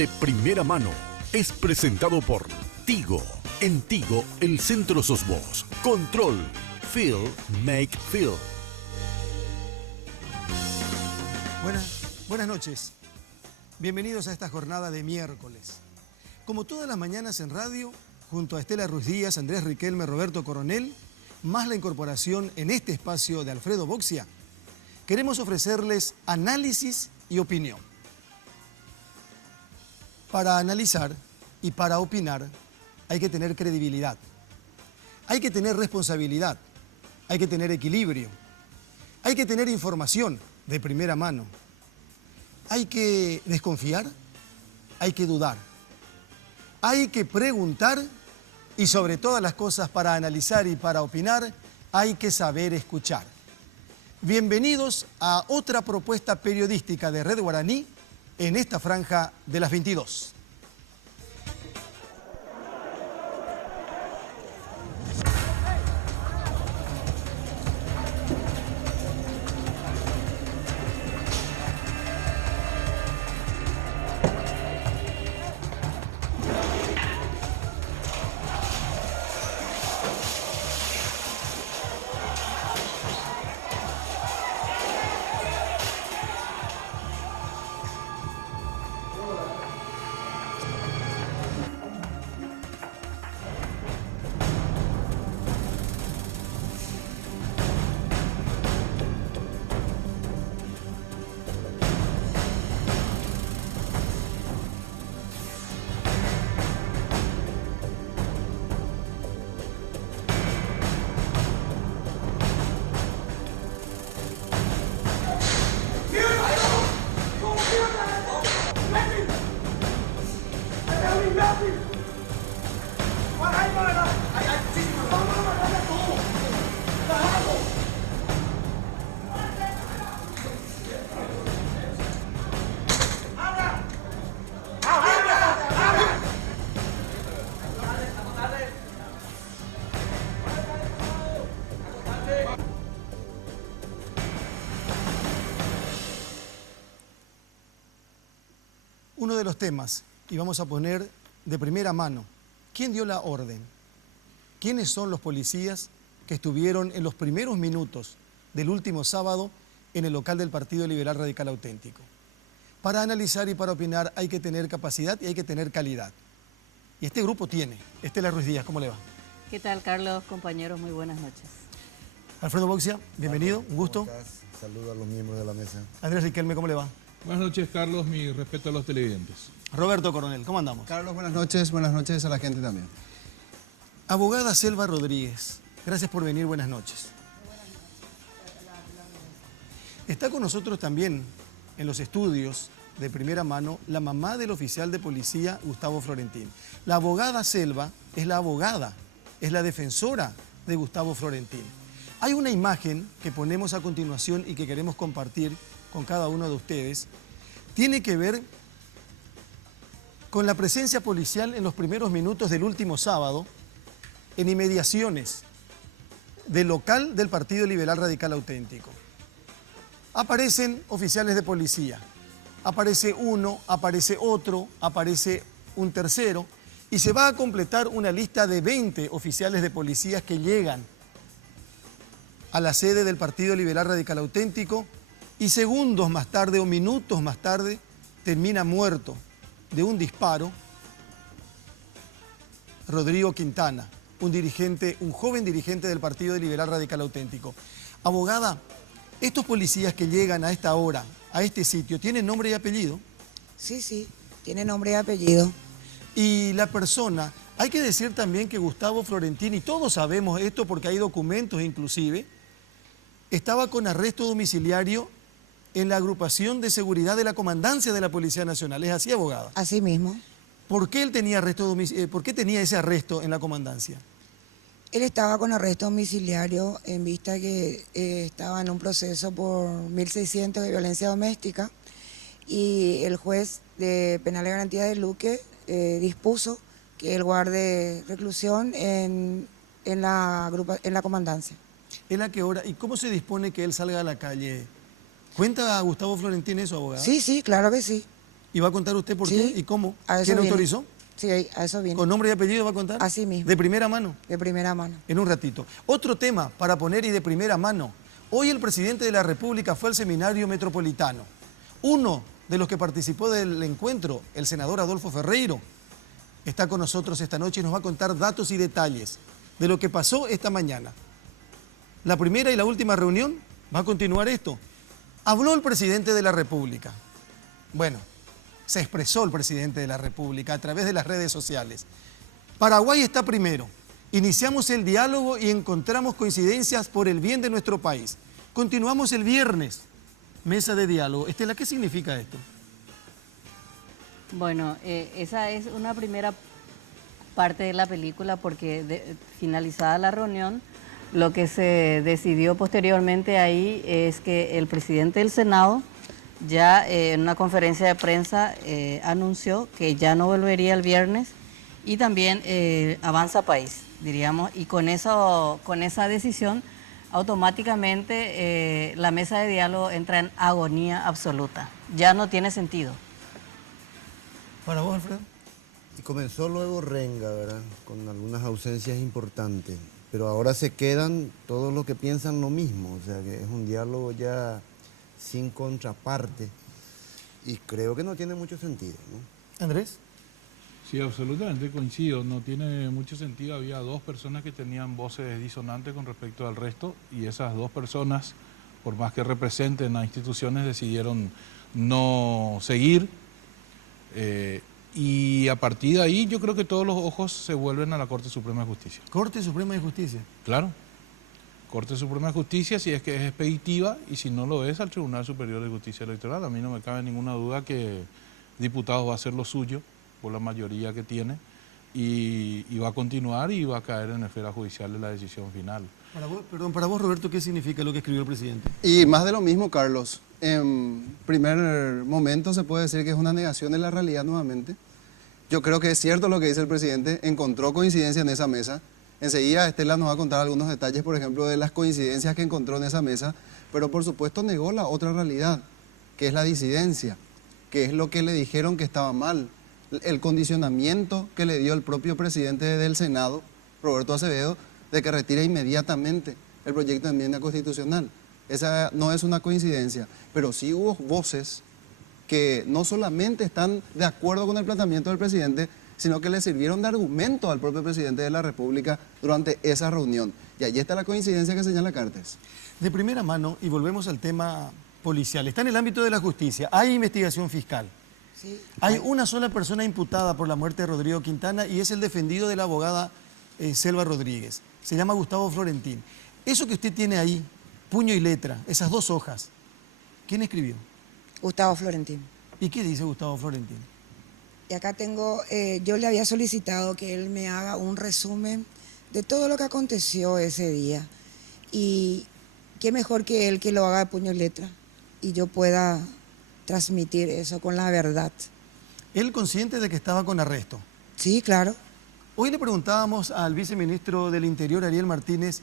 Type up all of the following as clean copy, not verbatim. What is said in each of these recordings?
De primera mano es presentado por Tigo. En Tigo, el centro sos vos. Control. Feel. Make feel. Buenas noches. Bienvenidos a esta jornada de miércoles. Como todas las mañanas en radio, junto a Estela Ruiz Díaz, Andrés Riquelme, Roberto Coronel, más la incorporación en este espacio de Alfredo Boxia, queremos ofrecerles análisis y opinión. Para analizar y para opinar hay que tener credibilidad, hay que tener responsabilidad, hay que tener equilibrio, hay que tener información de primera mano, hay que desconfiar, hay que dudar, hay que preguntar y sobre todas las cosas para analizar y para opinar hay que saber escuchar. Bienvenidos a otra propuesta periodística de Red Guaraní en esta franja de las 22. Uno de los temas, y vamos a poner de primera mano, ¿quién dio la orden? ¿Quiénes son los policías que estuvieron en los primeros minutos del último sábado en el local del Partido Liberal Radical Auténtico? Para analizar y para opinar hay que tener capacidad y hay que tener calidad. Y este grupo tiene. Estela Ruiz Díaz, ¿cómo le va? ¿Qué tal, Carlos? Compañeros, muy buenas noches. Alfredo Boxia, bienvenido, un gusto. ¿Cómo estás? Saludo a los miembros de la mesa. Andrés Riquelme, ¿cómo le va? Buenas noches, Carlos. Mi respeto a los televidentes. Roberto Coronel, ¿cómo andamos? Carlos, buenas noches a la gente también. Abogada Selva Rodríguez, gracias por venir, buenas noches. Está con nosotros también en los estudios de primera mano la mamá del oficial de policía Gustavo Florentín. La abogada Selva es la abogada, es la defensora de Gustavo Florentín. Hay una imagen que ponemos a continuación y que queremos compartir con cada uno de ustedes. Tiene que ver con la presencia policial en los primeros minutos del último sábado en inmediaciones del local del Partido Liberal Radical Auténtico. Aparecen oficiales de policía, aparece uno, aparece otro, aparece un tercero y se va a completar una lista de 20 oficiales de policías que llegan a la sede del Partido Liberal Radical Auténtico y segundos más tarde o minutos más tarde termina muerto de un disparo Rodrigo Quintana, un joven dirigente del Partido Liberal Radical Auténtico. Abogada, estos policías que llegan a esta hora, a este sitio, ¿tienen nombre y apellido? Sí, tiene nombre y apellido. Y la persona, hay que decir también que Gustavo Florentín, y todos sabemos esto porque hay documentos inclusive, estaba con arresto domiciliario en la agrupación de seguridad de la Comandancia de la Policía Nacional. ¿Es así, abogada? Así mismo. ¿Por qué él tenía ¿por qué tenía ese arresto en la comandancia? Él estaba con arresto domiciliario en vista que estaba en un proceso por 1.600 de violencia doméstica y el juez de penal de garantía de Luque dispuso que él guarde reclusión en la comandancia. ¿En a qué hora? ¿Y cómo se dispone que él salga a la calle? ¿Cuenta a Gustavo Florentín eso, abogado? Sí, claro que sí. ¿Y va a contar usted por Sí, qué y cómo? a eso ¿Quién viene. autorizó? Sí, a eso viene. ¿Con nombre y apellido va a contar? Así mismo. ¿De primera mano? De primera mano. En un ratito. Otro tema para poner y de primera mano. Hoy el presidente de la República fue al seminario metropolitano. Uno de los que participó del encuentro, el senador Adolfo Ferreiro, está con nosotros esta noche y nos va a contar datos y detalles de lo que pasó esta mañana. La primera y la última reunión, va a continuar esto. Habló el presidente de la República. Bueno, se expresó el presidente de la República a través de las redes sociales. Paraguay está primero. Iniciamos el diálogo y encontramos coincidencias por el bien de nuestro país. Continuamos el viernes. Mesa de diálogo. Estela, ¿qué significa esto? Bueno, esa es una primera parte de la película porque finalizada la reunión, lo que se decidió posteriormente ahí es que el presidente del Senado ya en una conferencia de prensa anunció que ya no volvería el viernes y también Avanza País, diríamos, y con esa decisión automáticamente la mesa de diálogo entra en agonía absoluta. Ya no tiene sentido. Para vos, Alfredo. Y comenzó luego renga, ¿verdad? Con algunas ausencias importantes. Pero ahora se quedan todos los que piensan lo mismo. O sea, que es un diálogo ya sin contraparte. Y creo que no tiene mucho sentido, ¿no? Andrés. Sí, absolutamente coincido. No tiene mucho sentido. Había dos personas que tenían voces disonantes con respecto al resto y esas dos personas, por más que representen a instituciones, decidieron no seguir. Y a partir de ahí yo creo que todos los ojos se vuelven a la Corte Suprema de Justicia. Corte Suprema de Justicia. Claro. Corte Suprema de Justicia, si es que es expeditiva, y si no lo es, al Tribunal Superior de Justicia Electoral. A mí no me cabe ninguna duda que Diputados va a hacer lo suyo por la mayoría que tiene y va a continuar y va a caer en la esfera judicial de la decisión final. Para vos, Roberto, ¿qué significa lo que escribió el presidente? Y más de lo mismo, Carlos. En primer momento se puede decir que es una negación de la realidad nuevamente. Yo creo que es cierto lo que dice el presidente, encontró coincidencia en esa mesa. Enseguida Estela nos va a contar algunos detalles, por ejemplo, de las coincidencias que encontró en esa mesa, pero por supuesto negó la otra realidad, que es la disidencia, que es lo que le dijeron que estaba mal, el condicionamiento que le dio el propio presidente del Senado, Roberto Acevedo, de que retire inmediatamente el proyecto de enmienda constitucional. Esa no es una coincidencia, pero sí hubo voces que no solamente están de acuerdo con el planteamiento del presidente, sino que le sirvieron de argumento al propio presidente de la República durante esa reunión. Y allí está la coincidencia que señala Cartes. De primera mano, y volvemos al tema policial, está en el ámbito de la justicia, hay investigación fiscal. Sí. Hay una sola persona imputada por la muerte de Rodrigo Quintana y es el defendido de la abogada Selva Rodríguez. Se llama Gustavo Florentín. Eso que usted tiene ahí, puño y letra, esas dos hojas, ¿quién escribió? Gustavo Florentín. ¿Y qué dice Gustavo Florentín? Y acá tengo, yo le había solicitado que él me haga un resumen de todo lo que aconteció ese día. Y qué mejor que él que lo haga de puño y letra y yo pueda transmitir eso con la verdad. ¿Él consciente de que estaba con arresto? Sí, claro. Hoy le preguntábamos al viceministro del Interior, Ariel Martínez,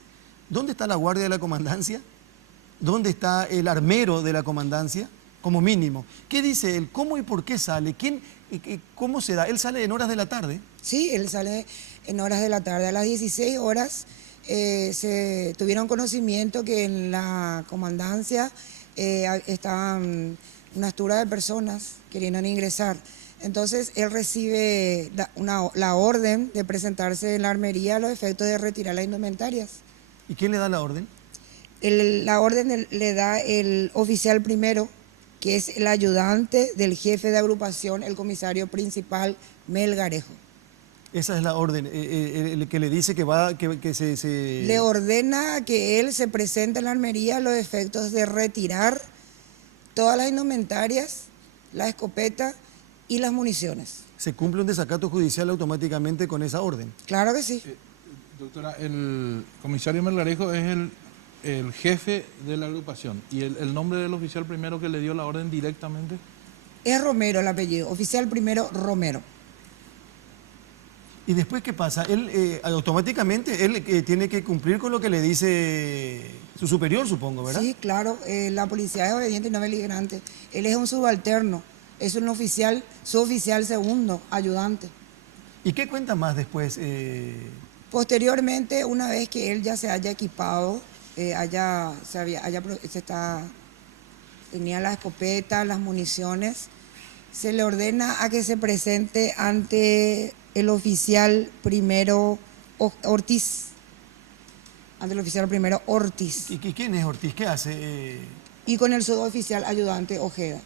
¿dónde está la guardia de la comandancia? ¿Dónde está el armero de la comandancia? Como mínimo. ¿Qué dice él? ¿Cómo y por qué sale? ¿Cómo se da? ¿Él sale en horas de la tarde? Sí, él sale en horas de la tarde. A las 16 horas se tuvieron conocimiento que en la comandancia estaban unas turas de personas queriendo ingresar. Entonces él recibe la orden de presentarse en la armería a los efectos de retirar las indumentarias. ¿Y quién le da la orden? La orden le da el oficial primero, que es el ayudante del jefe de agrupación, el comisario principal Melgarejo. Esa es la orden, el que le dice que se... Le ordena que él se presente en la armería a los efectos de retirar todas las indumentarias, la escopeta y las municiones. ¿Se cumple un desacato judicial automáticamente con esa orden? Claro que sí. Doctora, el comisario Melgarejo es el jefe de la agrupación. ¿Y el nombre del oficial primero que le dio la orden directamente? Es Romero el apellido, oficial primero Romero. ¿Y después qué pasa? Él automáticamente tiene que cumplir con lo que le dice su superior, supongo, ¿verdad? Sí, claro, la policía es obediente y no beligerante. Él es un subalterno Es un oficial, suboficial segundo, ayudante. ¿Y qué cuenta más después? Posteriormente, una vez que él ya se haya equipado, tenía la escopeta, las municiones, se le ordena a que se presente ante el oficial primero Ortiz. Ante el oficial primero Ortiz. ¿Y quién es Ortiz? ¿Qué hace? Y con el suboficial ayudante Ojeda.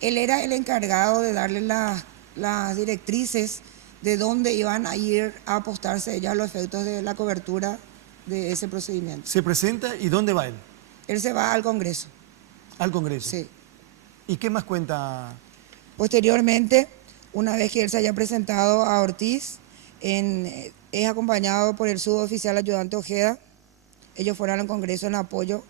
Él era el encargado de darle las directrices de dónde iban a ir a apostarse ellos a los efectos de la cobertura de ese procedimiento. ¿Se presenta y dónde va él? Él se va al Congreso. ¿Al Congreso? Sí. ¿Y qué más cuenta? Posteriormente, una vez que él se haya presentado a Ortiz, es acompañado por el suboficial ayudante Ojeda. Ellos fueron al Congreso en apoyo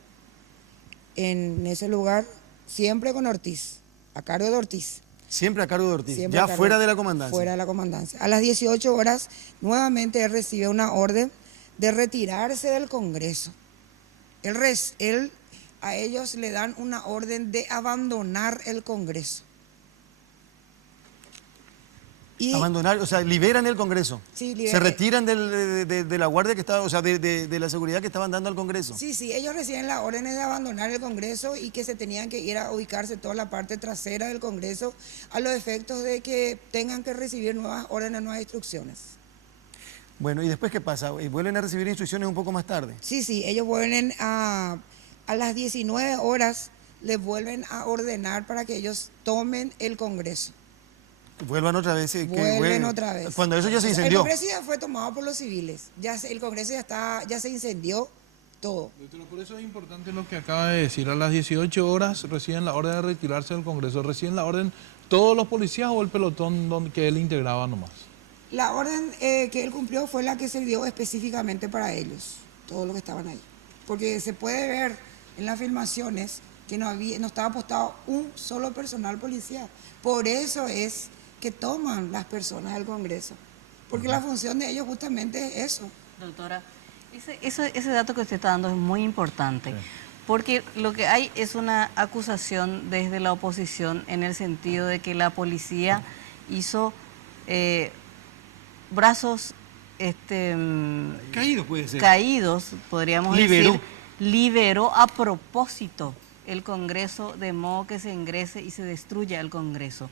en ese lugar, siempre con Ortiz, a cargo de Ortiz. Siempre a cargo de Ortiz, Siempre ya a cargo- fuera de la comandancia. Fuera de la comandancia. A las 18 horas, nuevamente él recibe una orden de retirarse del Congreso. A ellos le dan una orden de abandonar el Congreso. Y Abandonar, o sea, liberan el Congreso. Sí, Se retiran de la guardia que estaba, o sea, de la seguridad que estaban dando al Congreso. Sí, ellos reciben las órdenes de abandonar el Congreso y que se tenían que ir a ubicarse toda la parte trasera del Congreso a los efectos de que tengan que recibir nuevas órdenes, nuevas instrucciones. Bueno, ¿y después qué pasa? ¿Vuelven a recibir instrucciones un poco más tarde? Sí, ellos vuelven a las 19 horas, les vuelven a ordenar para que ellos tomen el Congreso. Vuelvan otra vez. Vuelven otra vez. Cuando eso ya se El incendió. Congreso ya fue tomado por los civiles. El Congreso ya se incendió todo. Doctora, por eso es importante lo que acaba de decir. A las 18 horas reciben la orden de retirarse del Congreso. ¿Reciben la orden todos los policías o el pelotón que él integraba nomás? La orden que él cumplió fue la que se dio específicamente para ellos, todos los que estaban ahí. Porque se puede ver en las filmaciones que no estaba apostado un solo personal policial. Por eso es que toman las personas del Congreso. Porque la función de ellos justamente es eso. Doctora, ese dato que usted está dando es muy importante, porque lo que hay es una acusación desde la oposición en el sentido de que la policía hizo brazos Caído puede ser. caídos, podríamos decir, liberó a propósito el Congreso de modo que se ingrese y se destruya el Congreso.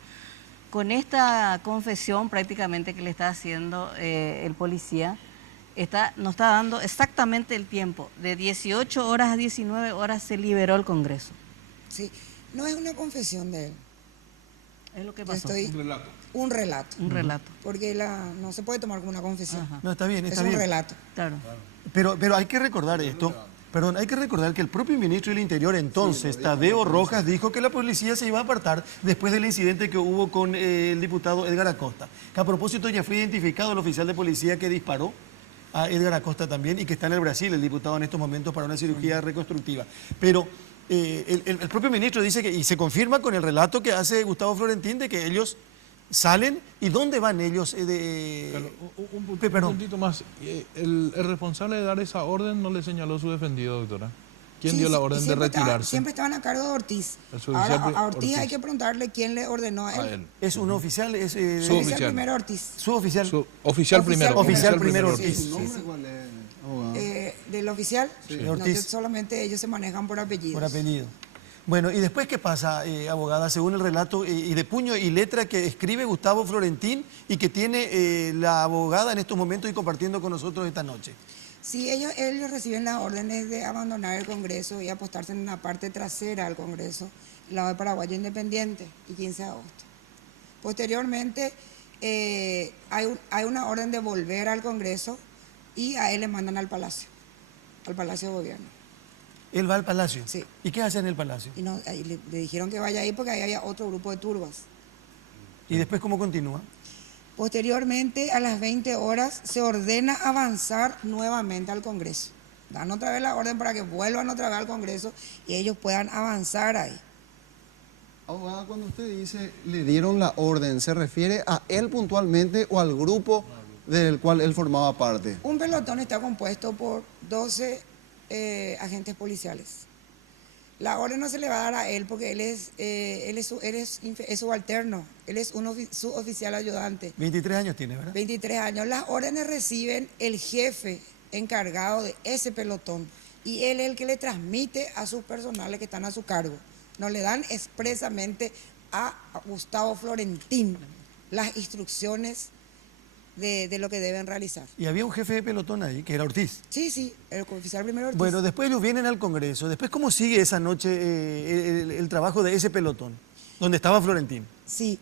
Con esta confesión prácticamente que le está haciendo el policía, nos está dando exactamente el tiempo. De 18 horas a 19 horas se liberó el Congreso. Sí, no es una confesión de él. Es lo que Yo pasó. estoy- Un relato. Un relato. Un relato. Porque no se puede tomar como una confesión. Ajá. No, está bien, Es está un bien. relato. Claro. Pero hay que recordar esto. Perdón, hay que recordar que el propio ministro del Interior entonces, Tadeo Rojas, dijo que la policía se iba a apartar después del incidente que hubo con el diputado Edgar Acosta. Que a propósito ya fue identificado el oficial de policía que disparó a Edgar Acosta también y que está en el Brasil, el diputado en estos momentos para una cirugía reconstructiva. Pero el propio ministro dice que, y se confirma con el relato que hace Gustavo Florentín, de que ellos salen y ¿dónde van ellos? Claro, un Perdón. puntito más. El responsable de dar esa orden no le señaló su defendido, doctora. ¿Quién Sí, dio la sí, orden de siempre retirarse? siempre estaban a cargo de Ortiz. El suboficial Ahora, a Ortiz Ortiz. hay que preguntarle quién le ordenó a él. A él. Es un oficial, es El Suboficial. primero Ortiz. suboficial. Oficial primero. Oficial primero Sí, Ortiz. sí, ¿Su nombre sí. cuál es, abogado? Del oficial, no, Ortiz. solamente ellos se manejan por apellidos. Por apellido. Bueno, ¿y después qué pasa, abogada? Según el relato y de puño y letra que escribe Gustavo Florentín y que tiene la abogada en estos momentos y compartiendo con nosotros esta noche. Sí, ellos reciben las órdenes de abandonar el Congreso y apostarse en la parte trasera del Congreso, el lado de Paraguayo Independiente, y 15 de agosto. Posteriormente, hay una orden de volver al Congreso y a él le mandan al Palacio de Gobierno. Él va al palacio. Sí. ¿Y qué hace en el palacio? Y ahí le dijeron que vaya ahí porque ahí había otro grupo de turbas. ¿Y después cómo continúa? Posteriormente, a las 20 horas, se ordena avanzar nuevamente al Congreso. Dan otra vez la orden para que vuelvan otra vez al Congreso y ellos puedan avanzar ahí. Abogada, cuando usted dice le dieron la orden, ¿se refiere a él puntualmente o al grupo del cual él formaba parte? Un pelotón está compuesto por 12 agentes policiales. La orden no se le va a dar a él porque él es subalterno, él es un suboficial ayudante. 23 años tiene, ¿verdad? 23 años. Las órdenes reciben el jefe encargado de ese pelotón y él es el que le transmite a sus personales que están a su cargo. No le dan expresamente a Gustavo Florentín las instrucciones de lo que deben realizar. Y había un jefe de pelotón ahí, que era Ortiz. Sí, el oficial primero Ortiz. Bueno, después ellos vienen al Congreso. Después, ¿cómo sigue esa noche el trabajo de ese pelotón? Donde estaba Florentín. Sí,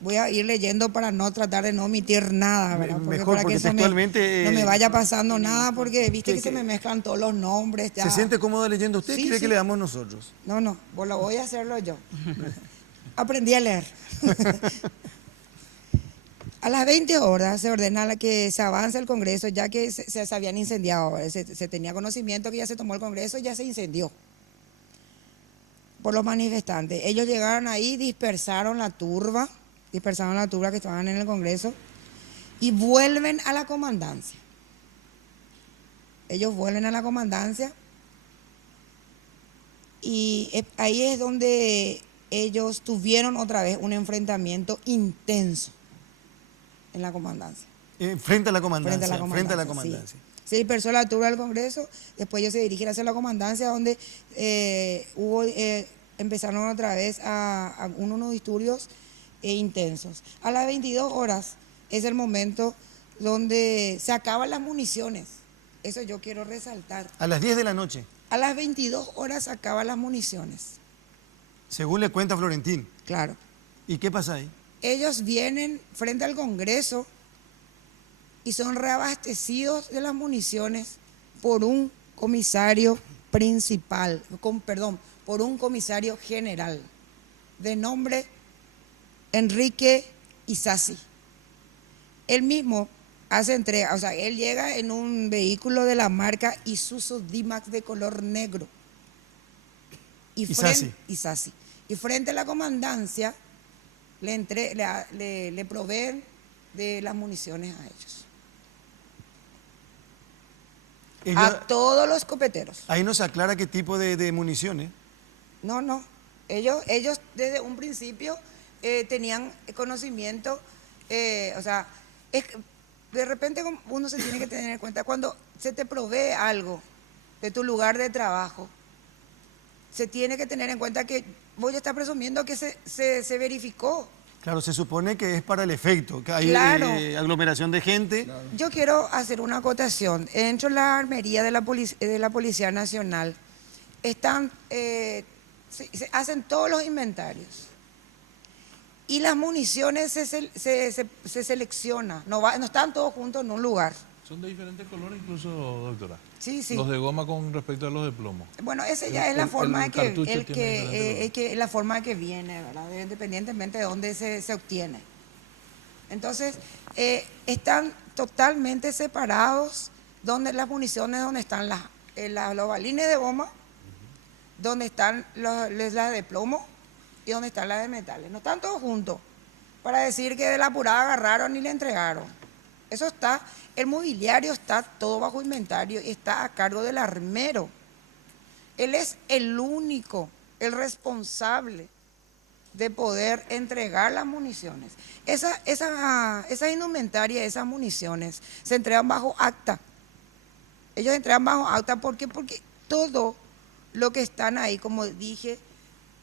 voy a ir leyendo para no tratar de no omitir nada, ¿verdad? Mejor, porque textualmente... no me vaya pasando nada, porque viste que que se me mezclan todos los nombres. Ya. ¿Se siente cómodo leyendo usted? Sí, ¿Quiere sí. que le damos nosotros? No, pues lo voy a hacerlo yo. Aprendí a leer. A las 20 horas se ordena que se avance el Congreso, ya que se habían incendiado. Se tenía conocimiento que ya se tomó el Congreso y ya se incendió por los manifestantes. Ellos llegaron ahí, dispersaron la turba que estaban en el Congreso y vuelven a la comandancia. Ellos vuelven a la comandancia y ahí es donde ellos tuvieron otra vez un enfrentamiento intenso en la comandancia. Frente a la comandancia. Frente a la comandancia. Sí. Se dispersó la turba del Congreso, después ellos se dirigen hacia la comandancia donde empezaron otra vez a unos disturbios intensos. A las 22 horas es el momento donde se acaban las municiones. Eso yo quiero resaltar. A las 10 de la noche. A las 22 horas se acaban las municiones. Según le cuenta Florentín. Claro. ¿Y qué pasa ahí? Ellos vienen frente al Congreso y son reabastecidos de las municiones por un comisario principal, por un comisario general, de nombre Enrique Isasi. Él mismo hace entrega, o sea, él llega en un vehículo de la marca Isuzu D-Max de color negro. Isasi. Y frente a la comandancia le proveen de las municiones a ellos. A todos los escopeteros. Ahí no se aclara qué tipo de municiones. No. Ellos desde un principio tenían conocimiento, de repente uno se tiene que tener en cuenta, cuando se te provee algo de tu lugar de trabajo, se tiene que tener en cuenta que vos ya estás presumiendo que se verificó. Claro, se supone que es para el efecto, que hay aglomeración de gente. Claro. Yo quiero hacer una acotación. Dentro de la armería de la Policía Nacional se hacen todos los inventarios. Y las municiones se seleccionan, no están todos juntos en un lugar. Son de diferentes colores incluso, doctora. Sí. Los de goma con respecto a los de plomo. Bueno, esa ya es la forma la forma que viene, ¿verdad? Independientemente de dónde se obtiene. Entonces, están totalmente separados donde las municiones, donde están los balines de goma, donde están las de plomo y donde están las de metales. No están todos juntos para decir que de la apurada agarraron y le entregaron. Eso está, el mobiliario está todo bajo inventario y está a cargo del armero. Él es el único, el responsable de poder entregar las municiones. Esa indumentaria, esas municiones, se entregan bajo acta. Ellos entregan bajo acta, ¿por qué? Porque todo lo que están ahí, como dije,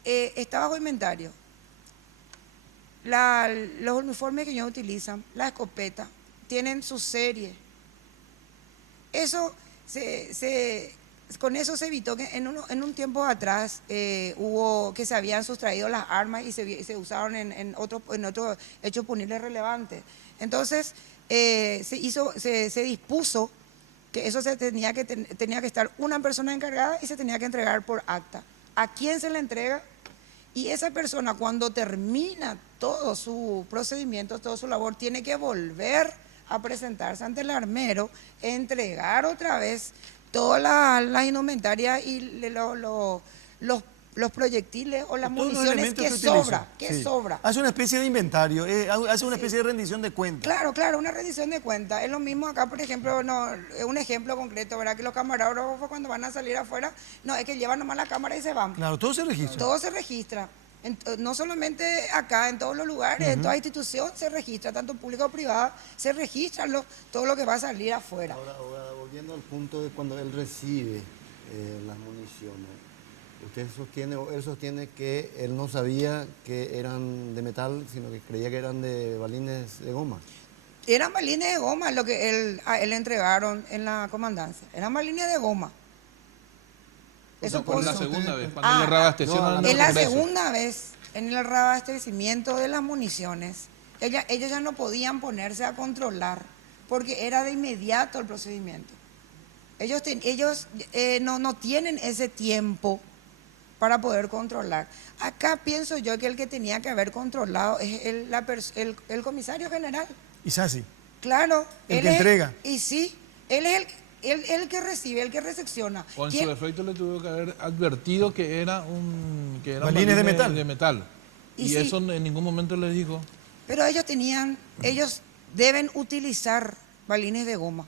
está bajo inventario. Los uniformes que ellos utilizan, la escopeta, tienen su serie. Con eso se evitó que en un tiempo atrás hubo que se habían sustraído las armas y se usaron en otros hechos punibles relevantes. Entonces se dispuso que eso tenía que estar una persona encargada y se tenía que entregar por acta. ¿A quién se le entrega? Y esa persona, cuando termina todo su procedimiento, toda su labor, tiene que volver a presentarse ante el armero, entregar otra vez todas las indumentarias y los los proyectiles o las Todos los municiones elementos que utilizó. sobra, que Sí. sobra. Hace una especie de inventario, hace una especie de rendición de cuentas. Claro, claro, una rendición de cuentas. Es lo mismo acá, por ejemplo, no, un ejemplo concreto, ¿verdad? Que los camarógrafos cuando van a salir afuera, no, es que llevan nomás la cámara y se van. Claro, todo se registra. Todo se registra. No solamente acá, en todos los lugares, en toda institución se registra, tanto pública o privada, se registra todo lo que va a salir afuera. Ahora, volviendo al punto de cuando él recibe las municiones, usted sostiene, o él sostiene que él no sabía que eran de metal, sino que creía que eran de balines de goma. Eran balines de goma lo que a él le entregaron en la comandancia. Eran balines de goma. Eso Por la puedo- segunda vez, cuando le reabastecieron no, En la Congreso. segunda vez, en el reabastecimiento de las municiones, ellos ya no podían ponerse a controlar, porque era de inmediato el procedimiento. Ellos no tienen ese tiempo para poder controlar. Acá pienso yo que el que tenía que haber controlado es el comisario general. Isasi. Claro. El él que es- entrega. Y sí, él es el que recibe, el que recepciona. O en ¿Quién? su defecto le tuvo que haber advertido que era que eran Balines de metal. de metal. Y Y sí. eso en ningún momento les dijo. Pero ellos deben utilizar balines de goma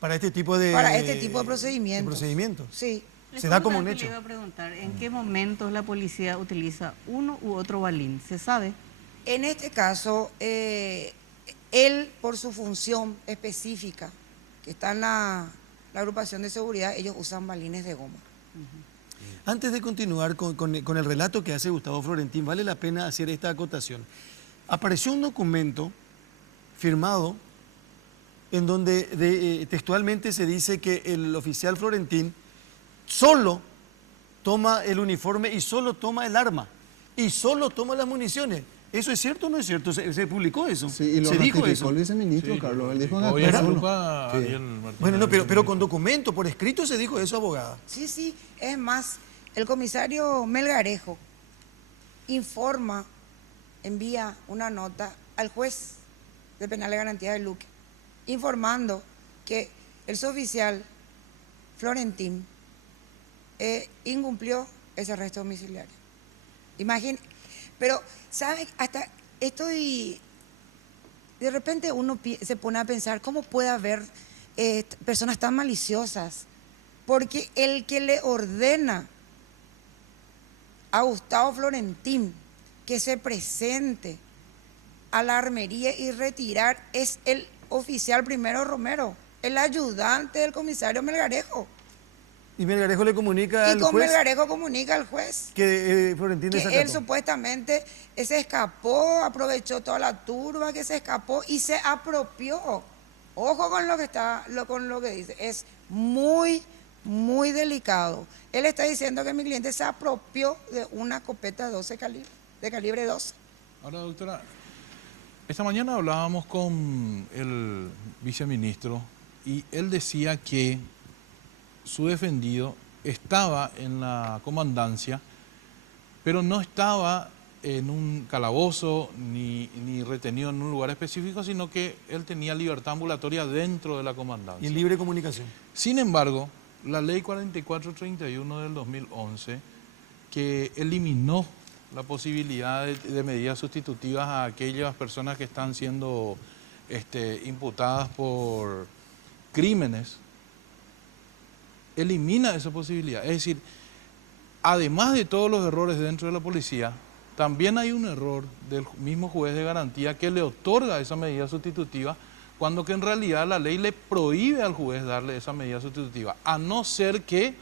Para este tipo de... para este tipo de procedimientos. procedimientos. Sí. Se da como un Le hecho. iba a preguntar, ¿en qué momentos la policía utiliza uno u otro balín? ¿Se sabe? En este caso, él, por su función específica, que está en la agrupación de seguridad, ellos usan balines de goma. Antes de continuar con el relato que hace Gustavo Florentín, vale la pena hacer esta acotación. Apareció un documento firmado en donde textualmente se dice que el oficial Florentín solo toma el uniforme y solo toma el arma y solo toma las municiones. ¿Eso es cierto o no es cierto? ¿Se publicó eso? Sí, y lo ¿Se dijo ratificó eso? el viceministro, Sí, Carlos. Él dijo que hoy actuó en solo. Lupa, Sí. Ariel Martínez. Bueno, no, pero con documento, por escrito se dijo eso, abogada. Sí, sí, es más, el comisario Melgarejo envía una nota al juez de penal de garantía de Luque, informando que el suboficial Florentín incumplió ese arresto domiciliario. Pero, ¿saben? Hasta de repente uno se pone a pensar, ¿cómo puede haber personas tan maliciosas? Porque el que le ordena a Gustavo Florentín que se presente a la armería y retirar es el oficial primero Romero, el ayudante del comisario Melgarejo. Y Melgarejo le comunica Y al con juez Melgarejo comunica al juez que Florentín que desacató. él supuestamente se escapó, aprovechó toda la turba que se escapó y se apropió. Ojo con con lo que dice, es muy, muy delicado. Él está diciendo que mi cliente se apropió de una escopeta de calibre 12. Ahora, doctora, esta mañana hablábamos con el viceministro y él decía que su defendido estaba en la comandancia, pero no estaba en un calabozo ni retenido en un lugar específico, sino que él tenía libertad ambulatoria dentro de la Y comandancia. en libre comunicación. Sin embargo, la ley 4431 del 2011, que eliminó la posibilidad de medidas sustitutivas a aquellas personas que están siendo imputadas por crímenes, elimina esa posibilidad. Es decir, además de todos los errores dentro de la policía, también hay un error del mismo juez de garantía que le otorga esa medida sustitutiva, cuando que en realidad la ley le prohíbe al juez darle esa medida sustitutiva, a no ser que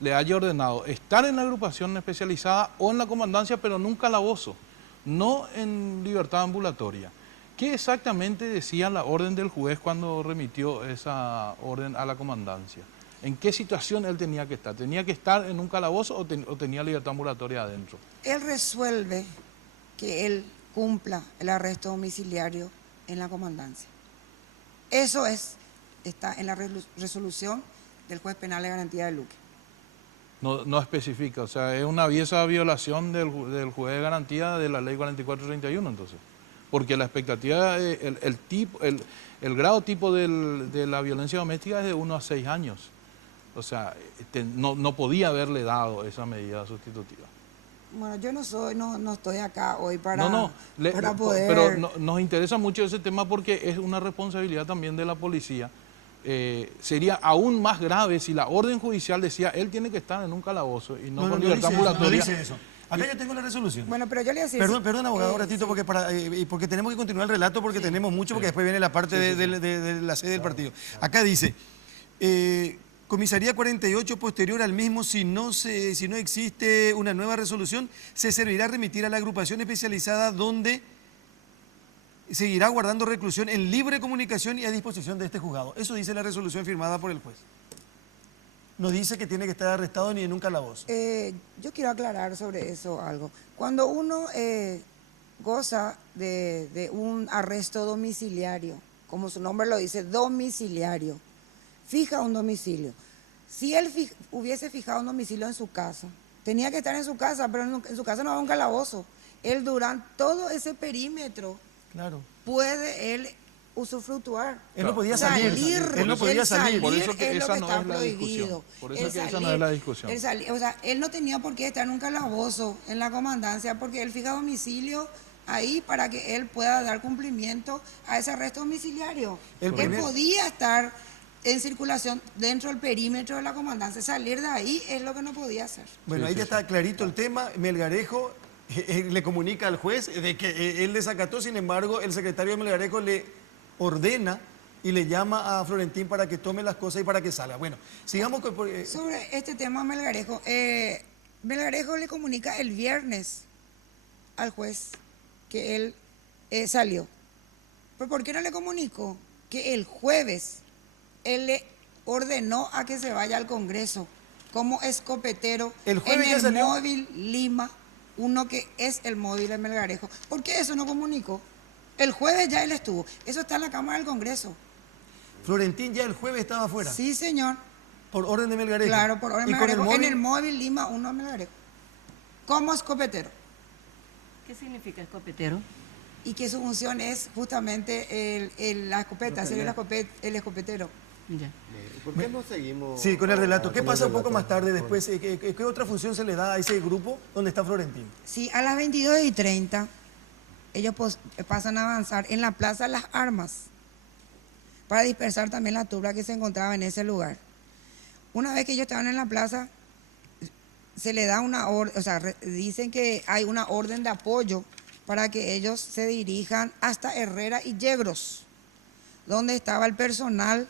le haya ordenado estar en la agrupación especializada o en la comandancia, pero nunca calabozo, no en libertad ambulatoria. ¿Qué exactamente decía la orden del juez cuando remitió esa orden a la comandancia? ¿En qué situación él tenía que estar? ¿Tenía que estar en un calabozo o tenía libertad ambulatoria adentro? Él resuelve que él cumpla el arresto domiciliario en la comandancia. Eso está en la resolución del juez penal de garantía de Luque. No especifica, o sea, es una aviesa violación del juez de garantía de la ley 4431 entonces. Porque la expectativa, el grado tipo de la violencia doméstica es de 1 a 6 años. O sea, no podía haberle dado esa medida sustitutiva. Bueno, yo no estoy acá hoy para, para poder... Pero nos interesa mucho ese tema porque es una responsabilidad también de la policía. Sería aún más grave si la orden judicial decía él tiene que estar en un calabozo y no con libertad ambulatoria. No dice eso. Acá yo tengo la resolución. Bueno, pero yo le decía... Perdón, abogado, un ratito, porque, porque tenemos que continuar el relato, porque tenemos mucho, porque después viene la parte de la sede del partido. Acá dice, Comisaría 48, posterior al mismo, si no existe una nueva resolución, se servirá a remitir a la agrupación especializada donde seguirá guardando reclusión en libre comunicación y a disposición de este juzgado. Eso dice la resolución firmada por el juez. No dice que tiene que estar arrestado ni en un calabozo. Yo quiero aclarar sobre eso algo. Cuando uno goza de un arresto domiciliario, como su nombre lo dice, domiciliario, fija un domicilio. Si él hubiese fijado un domicilio en su casa, tenía que estar en su casa, pero en su casa no va un calabozo. Él durante todo ese perímetro puede él usufructuar. Él no podía salir. Él no podía salir. Por eso que esa no es la discusión. Por eso que esa no es la discusión. O sea, él no tenía por qué estar en un calabozo en la comandancia porque él fija domicilio ahí para que él pueda dar cumplimiento a ese arresto domiciliario. Él podía estar en circulación dentro del perímetro de la comandancia. Salir de ahí es lo que no podía hacer. Bueno, ahí ya está clarito el tema. Melgarejo le comunica al juez de que él desacató, sin embargo, el secretario de Melgarejo le ordena y le llama a Florentín para que tome las cosas y para que salga. Bueno, sigamos con... Sobre este tema, Melgarejo, Melgarejo le comunica el viernes al juez que él salió. ¿Pero por qué no le comunicó? Que el jueves él le ordenó a que se vaya al Congreso como escopetero en el móvil Lima, uno que es el móvil de Melgarejo. ¿Por qué eso no comunicó? El jueves ya él estuvo. Eso está en la Cámara del Congreso. ¿Florentín ya el jueves estaba afuera? Sí, señor. ¿Por orden de Melgarejo? Claro, por orden de Melgarejo. En el móvil Lima 1 de Melgarejo. Como escopetero. ¿Qué significa escopetero? Y que su función es justamente la escopeta, ser el escopetero. Ya. ¿Por qué no seguimos? Sí, con el relato. ¿Qué pasa un poco más tarde después? ¿Qué otra función se le da a ese grupo donde está Florentín? Sí, a las 22:30 ellos pasan a avanzar en la Plaza Las Armas para dispersar también la turba que se encontraba en ese lugar. Una vez que ellos estaban en la plaza, se le da una orden, o sea, dicen que hay una orden de apoyo para que ellos se dirijan hasta Herrera y Yegros, donde estaba el personal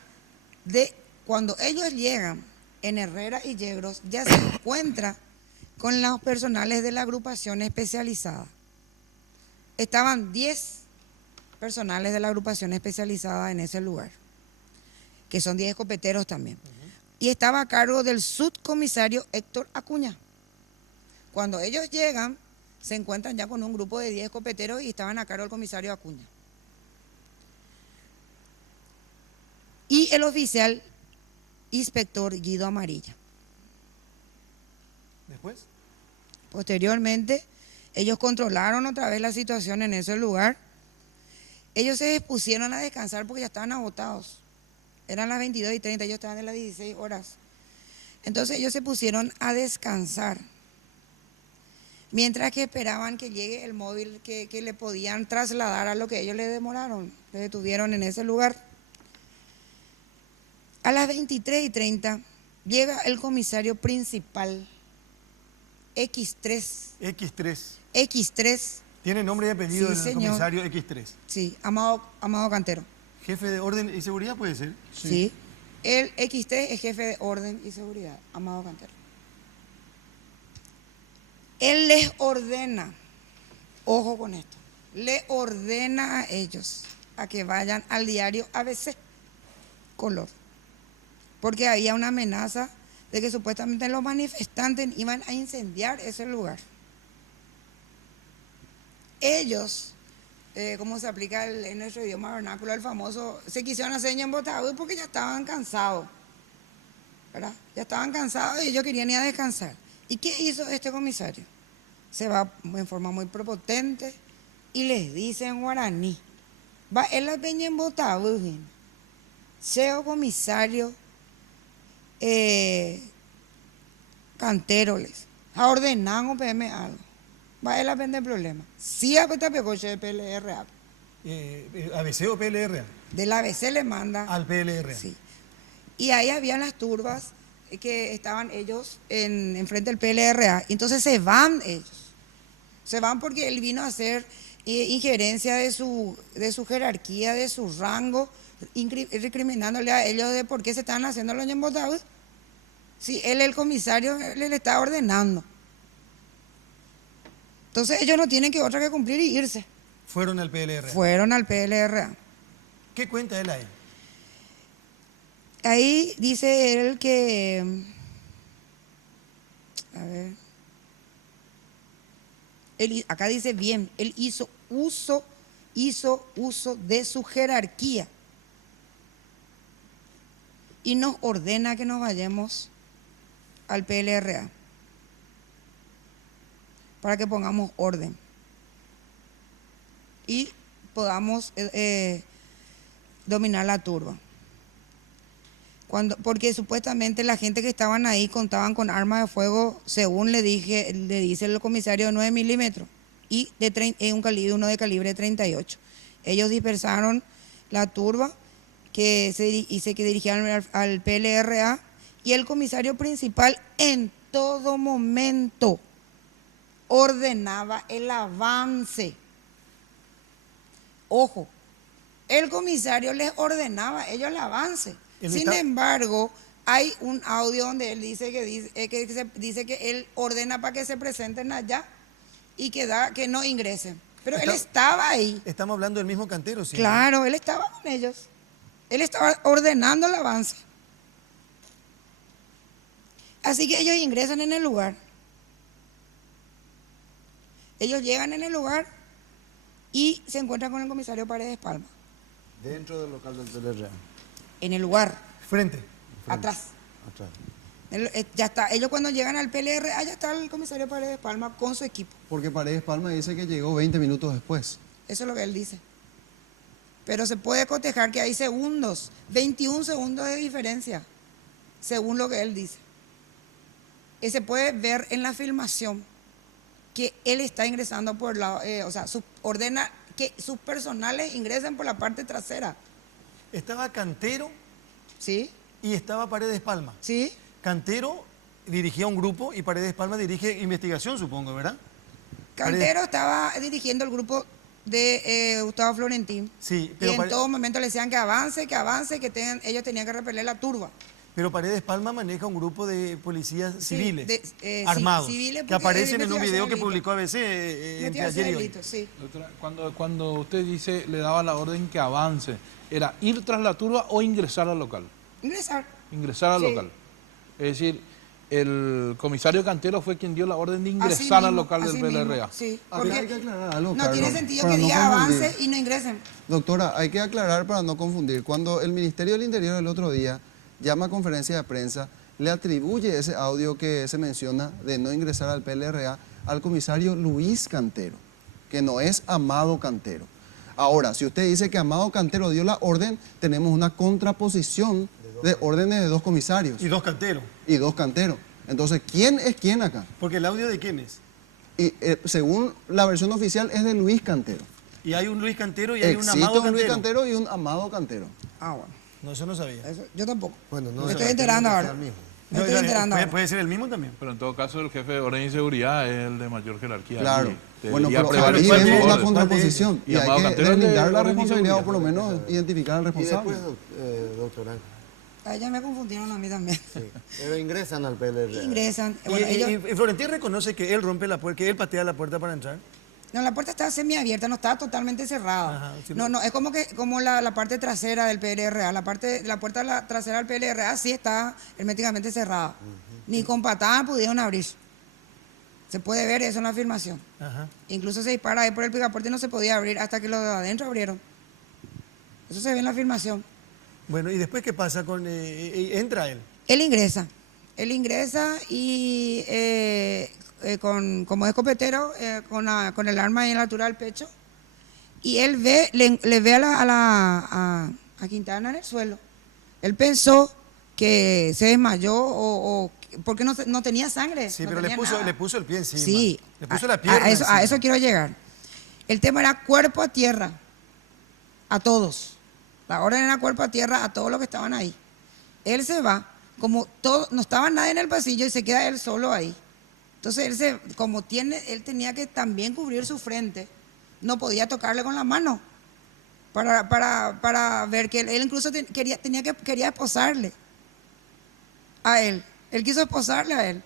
de... Cuando ellos llegan en Herrera y Yegros, ya se encuentra con los personales de la agrupación especializada. Estaban 10 personales de la agrupación especializada en ese lugar, que son 10 escopeteros también. Y estaba a cargo del subcomisario Héctor Acuña. Cuando ellos llegan, se encuentran ya con un grupo de 10 escopeteros y estaban a cargo del comisario Acuña. Y el oficial inspector Guido Amarilla. ¿Después? Posteriormente, ellos controlaron otra vez la situación en ese lugar. Ellos se dispusieron a descansar porque ya estaban agotados. Eran las 22:30, ellos estaban en las 16 horas. Entonces ellos se pusieron a descansar, mientras que esperaban que llegue el móvil que le podían trasladar a lo que ellos le demoraron, le detuvieron en ese lugar. A las 23:30 llega el comisario principal, X3. ¿Tiene nombre y apellido Sí, del comisario X3? Sí, Amado Cantero. ¿Jefe de orden y seguridad puede ser? Sí. El X3 es jefe de orden y seguridad, Amado Cantero. Él les ordena, ojo con esto, le ordena a ellos a que vayan al diario ABC Color, porque había una amenaza de que supuestamente los manifestantes iban a incendiar ese lugar. Ellos, como se aplica en nuestro idioma vernáculo, el famoso, se quisieron hacer ñembotados porque ya estaban cansados, ¿verdad? Ya estaban cansados y ellos querían ir a descansar. ¿Y qué hizo este comisario? Se va en forma muy prepotente y les dice en guaraní, va el ñembotados, seo comisario, canteroles, a ordenar un PM algo. Va a vender problema. Sí, a peta pecoche de PLRA. ¿ABC o PLRA? Del ABC le manda. Al PLRA. Sí. Y ahí habían las turbas que estaban ellos enfrente del PLRA. Entonces se van ellos. Se van porque él vino a hacer injerencia de su jerarquía, de su rango, recriminándole a ellos de por qué se están haciendo los embotados. Sí, él, el comisario, le está ordenando. Entonces ellos no tienen que otra que cumplir y irse. Fueron al PLRA. Fueron al PLRA. ¿Qué cuenta él ahí? Ahí dice él que, a ver, acá dice bien, él hizo uso de su jerarquía y nos ordena que nos vayamos al PLRA para que pongamos orden y podamos dominar la turba. Porque supuestamente la gente que estaban ahí contaban con armas de fuego, según le dice el comisario, de 9 milímetros y uno de calibre 38. Ellos dispersaron la turba que se dirigían al PLRA y el comisario principal en todo momento ordenaba el avance. Ojo, el comisario les ordenaba a ellos el avance. Sin embargo, hay un audio donde él dice que él ordena para que se presenten allá y que no ingresen. Pero él estaba ahí. Estamos hablando del mismo cantero, ¿sí? Claro, él estaba con ellos. Él estaba ordenando el avance. Así que ellos ingresan en el lugar. Ellos llegan en el lugar y se encuentran con el comisario Paredes Palma. Dentro del local del PLRA. En el lugar. Frente. Atrás. Ya está. Ellos cuando llegan al PLRA, allá está el comisario Paredes Palma con su equipo. Porque Paredes Palma dice que llegó 20 minutos después. Eso es lo que él dice. Pero se puede cotejar que hay segundos, 21 segundos de diferencia, según lo que él dice. Y se puede ver en la filmación que él está ingresando por la, ordena que sus personales ingresen por la parte trasera. Estaba Cantero. ¿Sí? Y estaba Paredes Palma. ¿Sí? Cantero dirigía un grupo y Paredes Palma dirige investigación, supongo, ¿verdad? Cantero estaba dirigiendo el grupo de Gustavo Florentín. Sí, pero y en todo momento le decían que avance, que ellos tenían que repeler la turba. Pero Paredes Palma maneja un grupo de policías civiles, armados, civiles que aparecen en un video que publicó ABC entre ayer y hoy. Sí. Doctora, cuando usted dice, le daba la orden que avance, ¿era ir tras la turba o ingresar al local? Ingresar. Ingresar al local. Es decir, el comisario Cantero fue quien dio la orden de ingresar al local del PLRA. Sí, porque hay que aclarar algo, no tiene sentido que diga avance y no ingresen. Doctora, hay que aclarar para no confundir. Cuando el Ministerio del Interior el otro día llama a conferencia de prensa, le atribuye ese audio que se menciona de no ingresar al PLRA al comisario Luis Cantero, que no es Amado Cantero. Ahora, si usted dice que Amado Cantero dio la orden, tenemos una contraposición de órdenes de dos comisarios. Y dos canteros. Y dos canteros. Entonces, ¿quién es quién acá? Porque el audio de quién es. Y según la versión oficial es de Luis Cantero. Y hay un Luis Cantero y hay un Amado Cantero. Un Luis Cantero y un Amado Cantero. Ah, bueno. No, eso no sabía. Yo tampoco. Bueno, no me estoy enterando ahora. Me estoy enterando ahora. Puede ser el mismo también. Pero en todo caso el jefe de orden y seguridad es el de mayor jerarquía. Claro. Bueno, pero ahí vemos la contraposición y hay que deslindar la responsabilidad o por lo menos identificar al responsable. Y después, doctora. A ella me confundieron a mí también. Sí. Pero ingresan al PLRA. Ingresan. Bueno, y Florentín reconoce que él rompe la puerta, que él patea la puerta para entrar. No, la puerta está semiabierta, no está totalmente cerrada. Ajá, sí, no, es como la parte trasera del PLRA. La puerta trasera del PLRA sí está herméticamente cerrada. Ni con patada pudieron abrir. Se puede ver eso en la filmación. Ajá. Incluso se dispara ahí por el picaporte y no se podía abrir hasta que los de adentro abrieron. Eso se ve en la filmación. Bueno, ¿y después qué pasa con entra él? Él ingresa y como escopetero, con el arma ahí en la altura del pecho, y él le ve a Quintana en el suelo. Él pensó que se desmayó o porque no tenía sangre. Sí, no pero tenía le nada. puso el pie encima. Sí, Le puso la pierna a encima. eso quiero llegar. El tema era cuerpo a tierra, a todos. La orden era cuerpo a tierra a todos los que estaban ahí. Él se va, como no estaba nadie en el pasillo y se queda él solo ahí. Entonces él tenía que también cubrir su frente, no podía tocarle con la mano para ver que él incluso quería esposarle a él. Él quiso esposarle a él.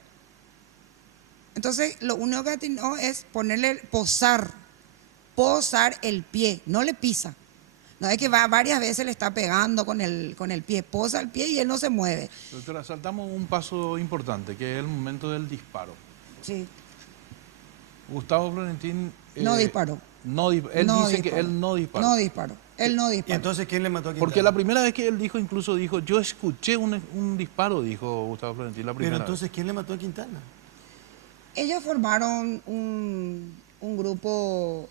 Entonces lo único que atinó es posar el pie, no le pisa. No es que varias veces le está pegando con el pie, posa el pie y él no se mueve. Doctora, saltamos un paso importante, que es el momento del disparo. Sí. Gustavo Florentín... No disparó. Él dice que él no disparó. No disparó. Él no ¿Y disparó. entonces quién le mató a Quintana? Porque la primera vez que él dijo, yo escuché un disparo, dijo Gustavo Florentín, la primera Pero entonces, ¿quién le mató a Quintana? Ellos formaron un grupo,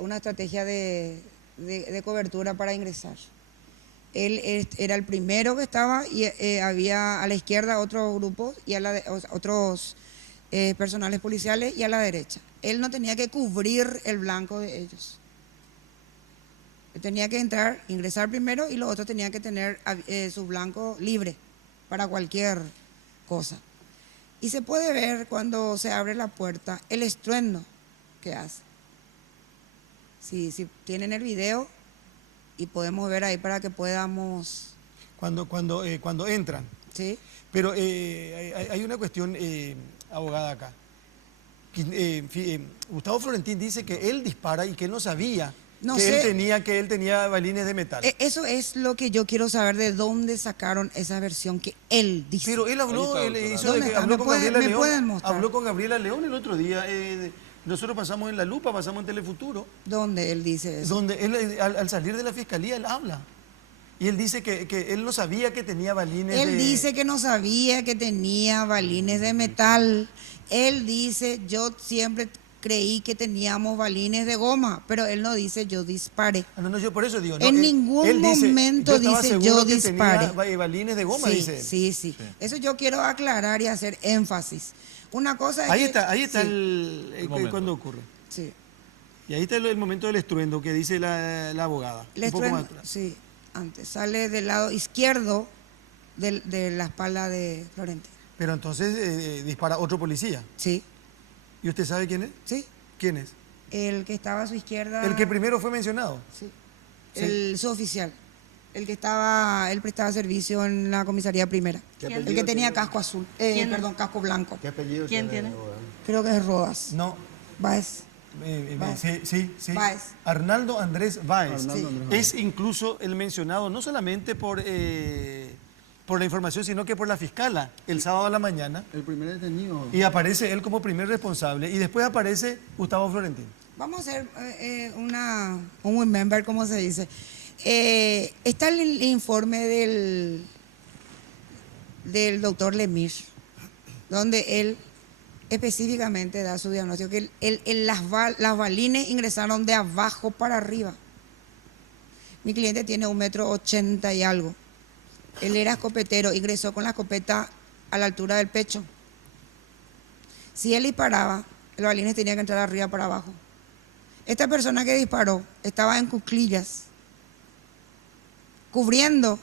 una estrategia de cobertura para ingresar. Él era el primero que estaba y había a la izquierda otro grupo y otros personales policiales y a la derecha. Él no tenía que cubrir el blanco de ellos. Él tenía que ingresar primero y los otros tenían que tener su blanco libre para cualquier cosa. Y se puede ver cuando se abre la puerta el estruendo que hace. Si tienen el video y podemos ver ahí para que podamos... Cuando entran. ¿Sí? Pero hay una cuestión, abogada, acá. Gustavo Florentín dice que él dispara y que él no sabía que él tenía balines de metal. Eso es lo que yo quiero saber, de dónde sacaron esa versión que él dice. Pero él habló, habló con Gabriela León el otro día. Nosotros pasamos en La Lupa, pasamos en Telefuturo. ¿Dónde él dice eso? Donde él, al salir de la fiscalía, él habla. Y él dice que él no sabía que tenía balines Él dice que no sabía que tenía balines de metal. Él dice, yo siempre creí que teníamos balines de goma, pero él no dice yo disparé. No, yo por eso digo. En ningún momento dice yo disparé. Tenía balines de goma, dice él. Sí. Eso yo quiero aclarar y hacer énfasis. Una cosa es ahí está cuando ocurre. Sí. Y ahí está el momento del estruendo que dice la abogada. El estruendo, sí, antes. Sale del lado izquierdo de la espalda de Florentín. Pero entonces dispara otro policía. Sí. ¿Y usted sabe quién es? Sí. ¿Quién es? El que estaba a su izquierda. El que primero fue mencionado. Sí. El suboficial. Él prestaba servicio en la comisaría primera. El que tenía casco azul. Casco blanco. ¿Qué apellido ¿Quién tiene? Creo que es Rodas. No. Báez. Sí. Báez. Arnaldo Andrés Báez. Arnaldo Andrés Báez. Es incluso el mencionado no solamente por la información, sino que por la fiscala el sábado a la mañana. El primer detenido. Y aparece él como primer responsable y después aparece Gustavo Florentín. Vamos a hacer un remember, como se dice. Está el informe del doctor Lemir, donde él específicamente da su diagnóstico, que las balines ingresaron de abajo para arriba. Mi cliente tiene 1,80 m y algo. Él era escopetero, ingresó con la escopeta a la altura del pecho. Si él disparaba, el balines tenía que entrar arriba para abajo. Esta persona que disparó estaba en cuclillas, cubriendo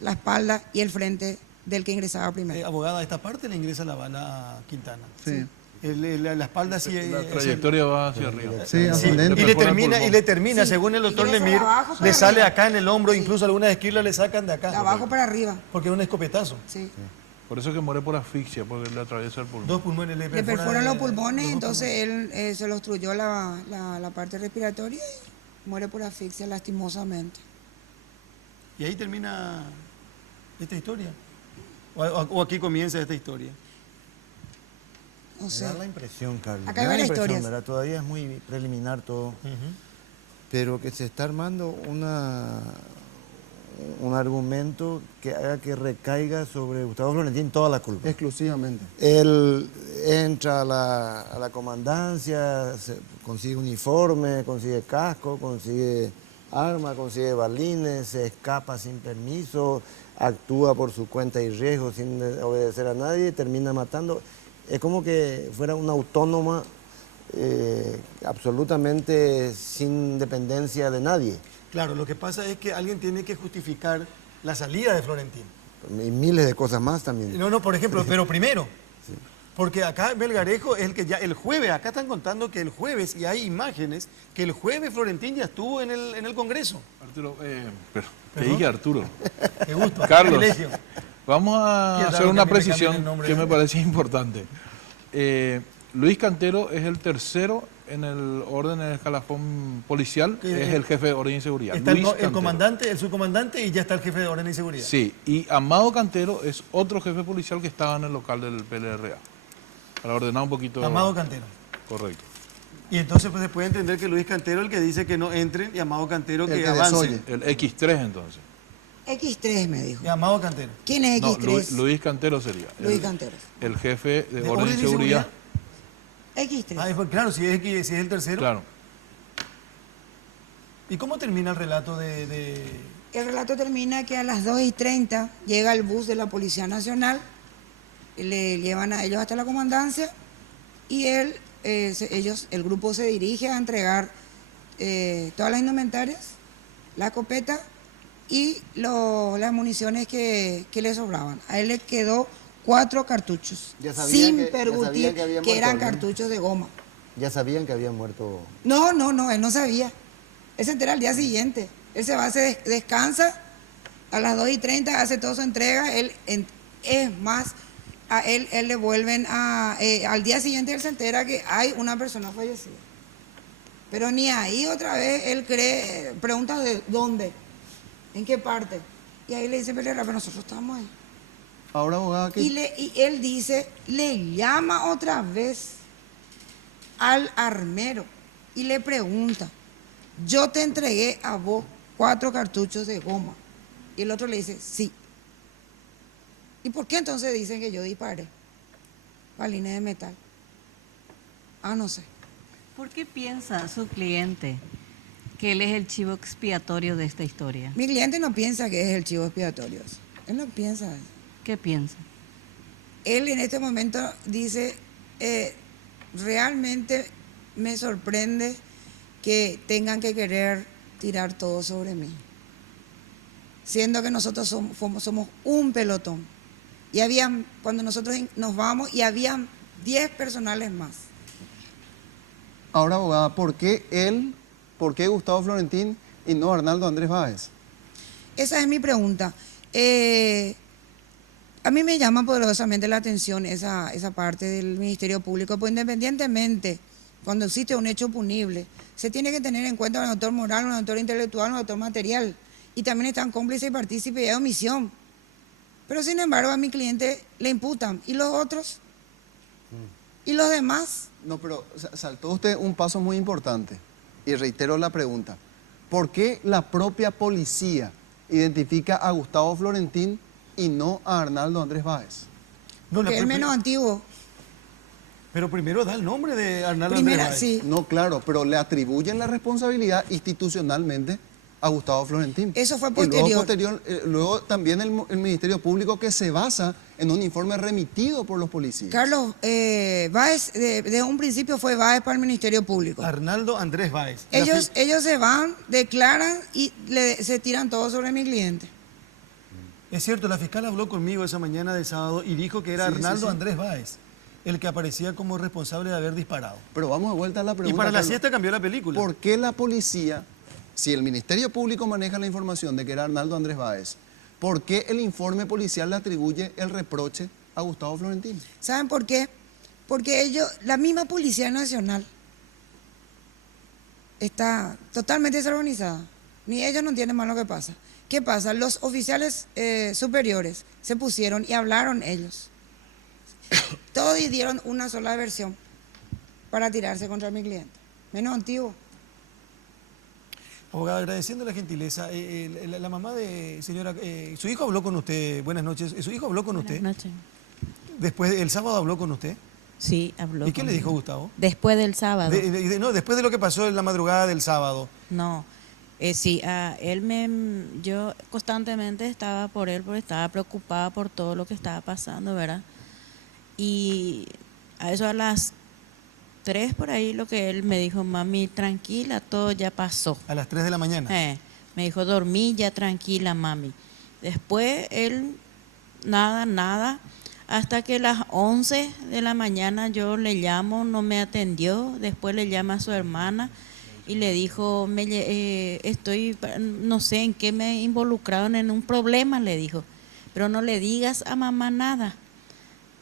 la espalda y el frente del que ingresaba primero. Abogada, esta parte le ingresa la bala a Quintana. Sí. La espalda sí. La trayectoria va hacia arriba. Sí, ascendente. Y le termina, según el doctor Ingresa de Lemir, abajo para le sale arriba. acá en el hombro, incluso algunas esquilas le sacan de acá. De abajo para arriba. Porque es un escopetazo. Sí. Por eso que muere por asfixia, porque le atraviesa el pulmón. 2 pulmones Le perforan los pulmones, entonces él se le obstruyó la parte respiratoria y muere por asfixia lastimosamente. Y ahí termina esta historia. O aquí comienza esta historia. No Me sé. da la impresión, Carlos. Acá hay me da la varias impresión, historias. ¿verdad? Todavía es muy preliminar todo. Pero que se está armando un argumento que haga que recaiga sobre Gustavo Florentín toda la culpa. Exclusivamente. Él entra a la comandancia, consigue uniforme, consigue casco, consigue armas, consigue balines, se escapa sin permiso, actúa por su cuenta y riesgo sin obedecer a nadie y termina matando. Es como que fuera una autónoma absolutamente sin dependencia de nadie. Claro, lo que pasa es que alguien tiene que justificar la salida de Florentín. Y miles de cosas más también. No, por ejemplo, pero primero, porque acá Melgarejo es el que ya el jueves, acá están contando que el jueves, y hay imágenes, que el jueves Florentín ya estuvo en el Congreso. Arturo, ¿qué ¿Perdón? dije Arturo? Qué gusto, qué Carlos, privilegio. vamos Qué a raro hacer que a una mí me cambien el precisión nombre. que me parece importante. Luis Cantero es el tercero en el orden, en el escalafón policial, Que, es el jefe de orden y seguridad. Está Luis el Cantero. comandante, el subcomandante y ya está el jefe de orden y seguridad. Sí, y Amado Cantero es otro jefe policial que estaba en el local del PLRA. Para ordenar un poquito. Amado Cantero. Correcto. Y entonces pues se puede entender que Luis Cantero es el que dice que no entren y Amado Cantero El que que avance. desoye. El X3 entonces. X3 me dijo. Y Amado Cantero. ¿Quién es No, X3? Luis Cantero sería. Luis Cantero. El jefe de ¿De orden y seguridad. X3. Ah, claro, si es el tercero. Claro. ¿Y cómo termina el relato de... El relato termina que a las 2:30 llega el bus de la Policía Nacional, le llevan a ellos hasta la comandancia y el grupo se dirige a entregar todas las indumentarias, la escopeta y las municiones que le sobraban. A él le quedó 4 cartuchos, Ya sabían sin que- ya percutir, sabían que había que eran muerto, ¿no? cartuchos de goma. Ya sabían que había muerto. No, él no sabía. Él se entera al día siguiente. Él se va, descansa, a las 2:30 hace toda su entrega. Es más, a él le vuelven al día siguiente él se entera que hay una persona fallecida. Pero ni ahí otra vez él pregunta de dónde, en qué parte. Y ahí le dice Pelera, pero nosotros estamos ahí. Ahora, abogada, ¿qué? Y él dice, le llama otra vez al armero y le pregunta, yo te entregué a vos 4 cartuchos de goma. Y el otro le dice, sí. ¿Y por qué entonces dicen que yo disparé? Balines de metal. Ah, no sé. ¿Por qué piensa su cliente que él es el chivo expiatorio de esta historia? Mi cliente no piensa que es el chivo expiatorio. Él no piensa eso. ¿Qué piensa? Él en este momento dice, realmente me sorprende que tengan que querer tirar todo sobre mí, siendo que nosotros somos un pelotón. Y cuando nosotros nos vamos, y habían 10 personales más. Ahora, abogada, ¿por qué Gustavo Florentín y no Arnaldo Andrés Báez? Esa es mi pregunta. A mí me llama poderosamente la atención esa parte del Ministerio Público, pues independientemente, cuando existe un hecho punible, se tiene que tener en cuenta un autor moral, un autor intelectual, un autor material, y también están cómplices y partícipes de omisión. Pero sin embargo a mi cliente le imputan. ¿Y los otros? ¿Y los demás? No, pero saltó usted un paso muy importante. Y reitero la pregunta. ¿Por qué la propia policía identifica a Gustavo Florentín y no a Arnaldo Andrés Báez? No, Que es menos antiguo. pero primero da el nombre de Arnaldo Andrés Primera, Báez. sí. No, claro, pero le atribuyen la responsabilidad institucionalmente a Gustavo Florentín. Eso fue Y luego, posterior. luego también el Ministerio Público, que se basa en un informe remitido por los policías. Carlos, Báez, de un principio fue Báez para el Ministerio Público. Arnaldo Andrés Báez. Ellos se van, declaran y se tiran todo sobre mi cliente. Es cierto, la fiscal habló conmigo esa mañana de sábado y dijo que era Sí, Arnaldo sí, sí. Andrés Báez el que aparecía como responsable de haber disparado. Pero vamos de vuelta a la pregunta. Y para la Carlos. siesta cambió la película. ¿Por qué la policía, si el Ministerio Público maneja la información de que era Arnaldo Andrés Báez, por qué el informe policial le atribuye el reproche a Gustavo Florentín? ¿Saben por qué? Porque la misma Policía Nacional, está totalmente desorganizada. Ni ellos no entienden más lo que pasa. ¿Qué pasa? Los oficiales superiores se pusieron y hablaron ellos. Todos dieron una sola versión para tirarse contra mi cliente. Menos antiguo. Abogada, agradeciendo la gentileza, la mamá de señora, su hijo habló con usted, buenas noches, su hijo habló con usted, Buenas noches. después, el sábado habló con usted, Sí, habló. ¿y qué le conmigo. dijo Gustavo? Después del sábado. No, después de lo que pasó en la madrugada del sábado, No. Sí, yo constantemente estaba por él porque estaba preocupada por todo lo que estaba pasando, ¿verdad? Y a eso a las 3 por ahí lo que él me dijo, mami, tranquila, todo ya pasó. A las 3 de la mañana. Me dijo, dormí ya tranquila, mami. Después él, nada, hasta que a las 11 de la mañana yo le llamo, no me atendió, después le llama a su hermana y le dijo, no sé en qué me involucraron en un problema, le dijo, pero no le digas a mamá nada.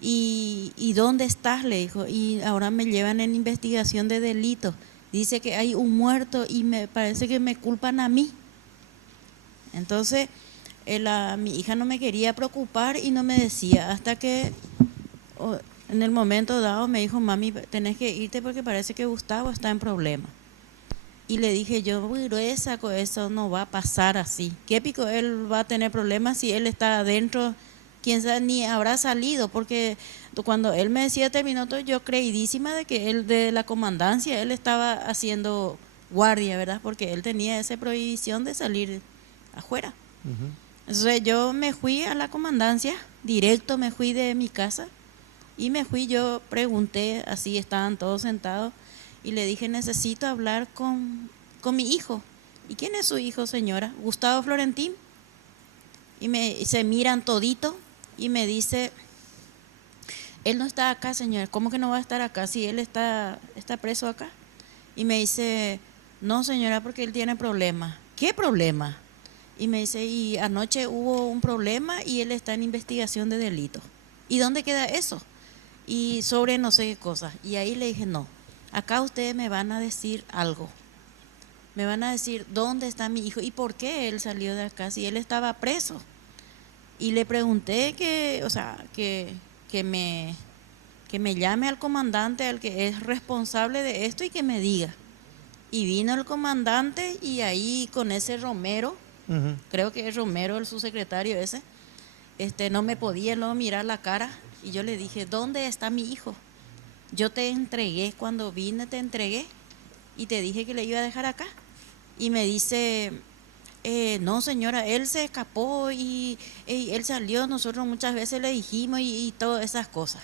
¿Y dónde estás?, le dijo, y ahora me llevan en investigación de delito. Dice que hay un muerto y me parece que me culpan a mí. Entonces, mi hija no me quería preocupar y no me decía, hasta que en el momento dado me dijo, mami, tenés que irte porque parece que Gustavo está en problemas. Y le dije yo, gruesa, eso no va a pasar así. ¿Qué pico él va a tener problemas si él está adentro? Quién sabe, ni habrá salido, porque cuando él me decía terminó todo, yo creidísima de que él de la comandancia, él estaba haciendo guardia, ¿verdad? Porque él tenía esa prohibición de salir afuera. Entonces yo me fui a la comandancia, directo me fui de mi casa y yo pregunté, así estaban todos sentados, y le dije, necesito hablar con mi hijo. ¿Y quién es su hijo, señora? Gustavo Florentín. Y se miran todito y me dice, él no está acá, señora. ¿Cómo que no va a estar acá si él está preso acá? Y me dice, no, señora, porque él tiene problemas. ¿Qué problema? Y me dice, y anoche hubo un problema y él está en investigación de delito. ¿Y dónde queda eso? Y sobre no sé qué cosa. Y ahí le dije, no, acá ustedes me van a decir algo. Me van a decir dónde está mi hijo y por qué él salió de acá si él estaba preso. Y le pregunté que me llame al comandante, al que es responsable de esto, y que me diga. Y vino el comandante y ahí con ese Romero, creo que es Romero el subsecretario ese, no me podía luego mirar la cara y yo le dije, ¿dónde está mi hijo? Yo te entregué, cuando vine te entregué y te dije que le iba a dejar acá. Y me dice, no señora, él se escapó y él salió, nosotros muchas veces le dijimos y todas esas cosas.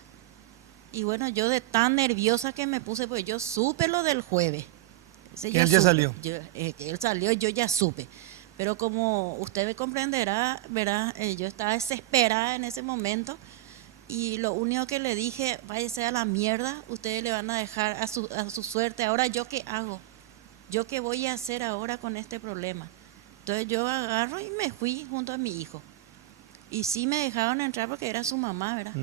Y bueno, yo de tan nerviosa que me puse, pues yo supe lo del jueves. Que él ya salió. Que él salió, yo ya supe. Pero como usted me comprenderá, verá, yo estaba desesperada en ese momento y lo único que le dije, váyase a la mierda, ustedes le van a dejar a su suerte. Ahora, ¿yo qué hago? ¿Yo qué voy a hacer ahora con este problema? Entonces yo agarro y me fui junto a mi hijo. Y sí me dejaron entrar porque era su mamá, ¿verdad?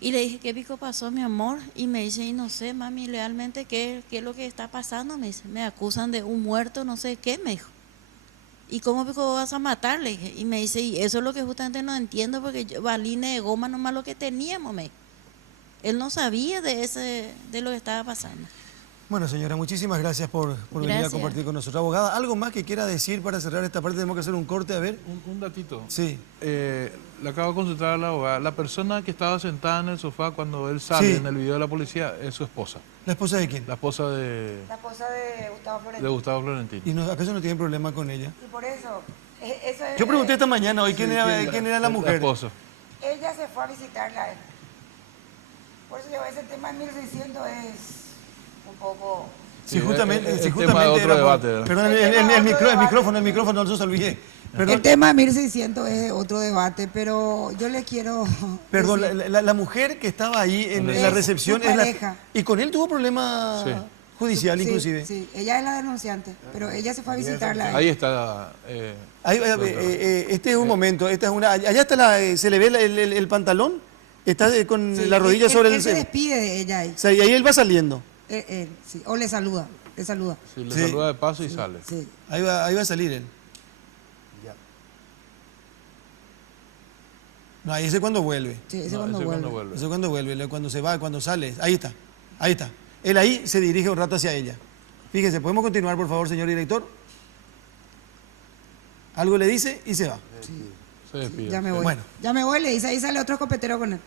Y le dije, ¿qué pico pasó, mi amor? Y me dice, y no sé, mami, realmente, ¿qué es lo que está pasando? Me dice, me acusan de un muerto, no sé qué, me dijo. ¿Y cómo pico vas a matar? Le dije. Y me dice, y eso es lo que justamente no entiendo, porque balines de goma nomás lo que teníamos, me dijo. Él no sabía de lo que estaba pasando. Bueno, señora, muchísimas gracias por venir a compartir con nosotros. Abogada, ¿algo más que quiera decir para cerrar esta parte? Tenemos que hacer un corte, a ver. Un datito. Sí. Le acabo de consultar a la abogada. La persona que estaba sentada en el sofá cuando él sale en el video de la policía es su esposa. ¿La esposa de quién? La esposa de Gustavo Florentín. De Gustavo Florentín. ¿Y acaso no tienen problema con ella? Y por eso Yo pregunté esta mañana hoy quién era la mujer. La esposa. Ella se fue a visitarla a él. Por eso ese tema de 1600 es un poco... Sí, justamente, el tema de otro debate. Perdón, el micrófono, no se olvide. Perdón. El tema de 1600 es otro debate, pero yo le quiero... Perdón, la mujer que estaba ahí en la recepción es pareja. Y con él tuvo problemas judicial inclusive. Sí, ella es la denunciante, pero ella se fue a visitarla. Ahí está. Este es un momento, allá está se le ve el pantalón, está con la rodilla sobre él se despide de ella ahí. O sea, y ahí él va saliendo. Sí, o le saluda. Sí, le saluda de paso y sale. Sí. Ahí va a salir él. No, ahí ese es cuando vuelve. Sí, ese cuando vuelve. Ese es cuando vuelve, cuando se va, cuando sale. Ahí está. Él ahí se dirige un rato hacia ella. Fíjese, ¿podemos continuar, por favor, señor director? Algo le dice y se va. Sí. Se despide. Ya me voy. Bueno. Ya me voy, le dice, ahí sale otro escopetero con él.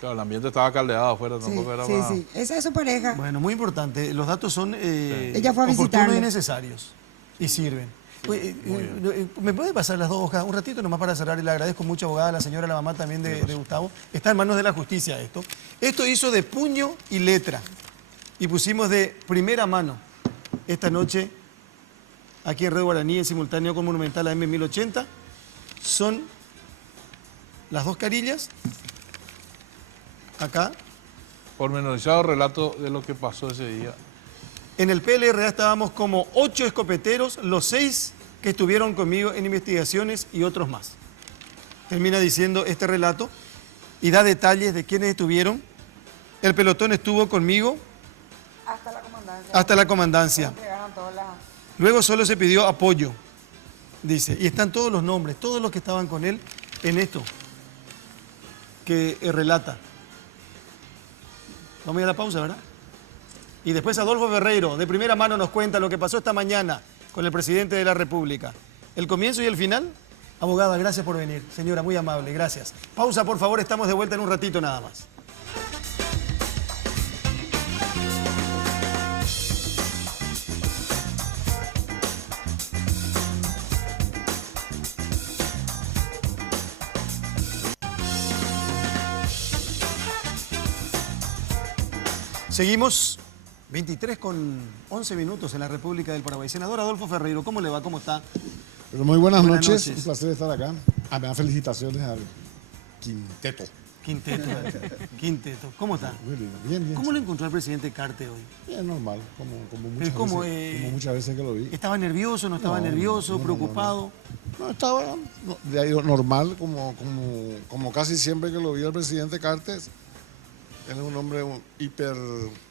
Claro, el ambiente estaba caldeado afuera, tampoco era Sí, esa es su pareja. Bueno, muy importante. Los datos son Ella fue a oportunos visitarle. y necesarios. Y sirven. ¿Me puede pasar las 2 hojas un ratito nomás para cerrar? Y le agradezco mucho, abogada, a la señora, la mamá también de Gustavo. Está en manos de la justicia esto. Esto hizo de puño y letra. Y pusimos de primera mano esta noche aquí en Red Guaraní, en simultáneo con Monumental AM 1080. Son las 2 carillas. Acá. Pormenorizado relato de lo que pasó ese día. En el PLRA estábamos como 8 escopeteros, los 6 que estuvieron conmigo en investigaciones y otros más. Termina diciendo este relato y da detalles de quiénes estuvieron. El pelotón estuvo conmigo hasta la comandancia. Luego solo se pidió apoyo, dice. Y están todos los nombres, todos los que estaban con él en esto que relata. Vamos a ir a la pausa, ¿verdad? Y después Adolfo Ferreiro, de primera mano, nos cuenta lo que pasó esta mañana con el presidente de la República. El comienzo y el final. Abogada, gracias por venir. Señora, muy amable, gracias. Pausa, por favor, estamos de vuelta en un ratito nada más. Seguimos 23 con 11 minutos en la República del Paraguay. Senador Adolfo Ferreiro, ¿cómo le va? ¿Cómo está? Pero muy buenas noches, un placer estar acá. Me dan felicitaciones al quinteto. Quinteto. ¿Cómo está? Muy bien, bien. ¿Cómo lo encontró el presidente Carte hoy? Bien, normal, como muchas veces que lo vi. ¿Estaba nervioso, no estaba nervioso, preocupado? No, estaba normal, como casi siempre que lo vi al presidente Carte. Él es un hombre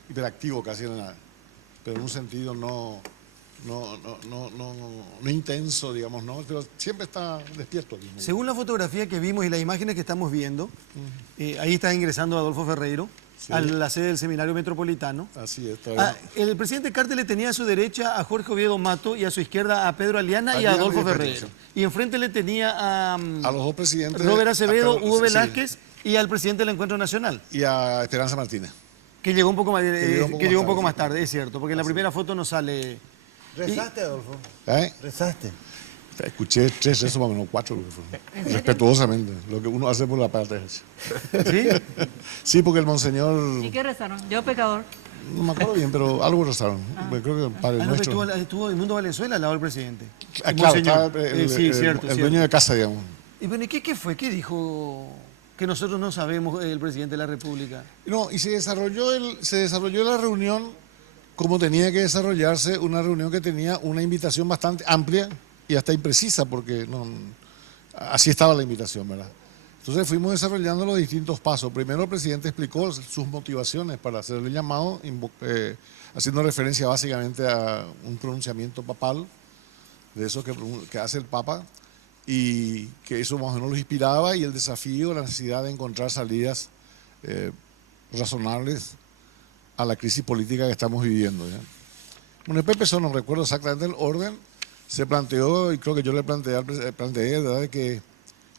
hiperactivo casi, pero en un sentido no intenso, digamos, ¿no? Pero siempre está despierto. Según la fotografía que vimos y las imágenes que estamos viendo, ahí está ingresando Adolfo Ferreiro, sí, a la sede del Seminario Metropolitano. Así es. El presidente Carte le tenía a su derecha a Jorge Oviedo Mato y a su izquierda a Pedro Aliana y a Adolfo Ferreiro. Y enfrente le tenía a los dos presidentes. Robert Acevedo, Hugo Velázquez, sí, y al presidente del Encuentro Nacional. Y a Esperanza Martínez. Que llegó un poco más, tarde, es cierto, porque en la primera foto no sale. ¿Rezaste, Adolfo? ¿Rezaste? Escuché 3 rezos, más o menos 4. Respetuosamente, lo que uno hace por la patria. ¿Sí? Sí, porque el monseñor... ¿Y qué rezaron? Yo, pecador. No me acuerdo bien, pero algo rezaron. Creo que el Padre Nuestro. Estuvo en Mundo Valenzuela al lado del presidente. Claro, el dueño de casa, digamos. Y bueno, ¿qué fue? ¿Qué dijo que nosotros no sabemos el presidente de la República? No, y se desarrolló la reunión como tenía que desarrollarse, una reunión que tenía una invitación bastante amplia y hasta imprecisa, porque así estaba la invitación, ¿verdad? Entonces fuimos desarrollando los distintos pasos. Primero el presidente explicó sus motivaciones para hacer el llamado, haciendo referencia básicamente a un pronunciamiento papal, de eso que hace el Papa, y que eso más o menos los inspiraba, y el desafío, la necesidad de encontrar salidas razonables a la crisis política que estamos viviendo, ¿ya? Bueno, el PPSO, no recuerdo exactamente el orden, se planteó, y creo que yo le planteé, ¿verdad?, de que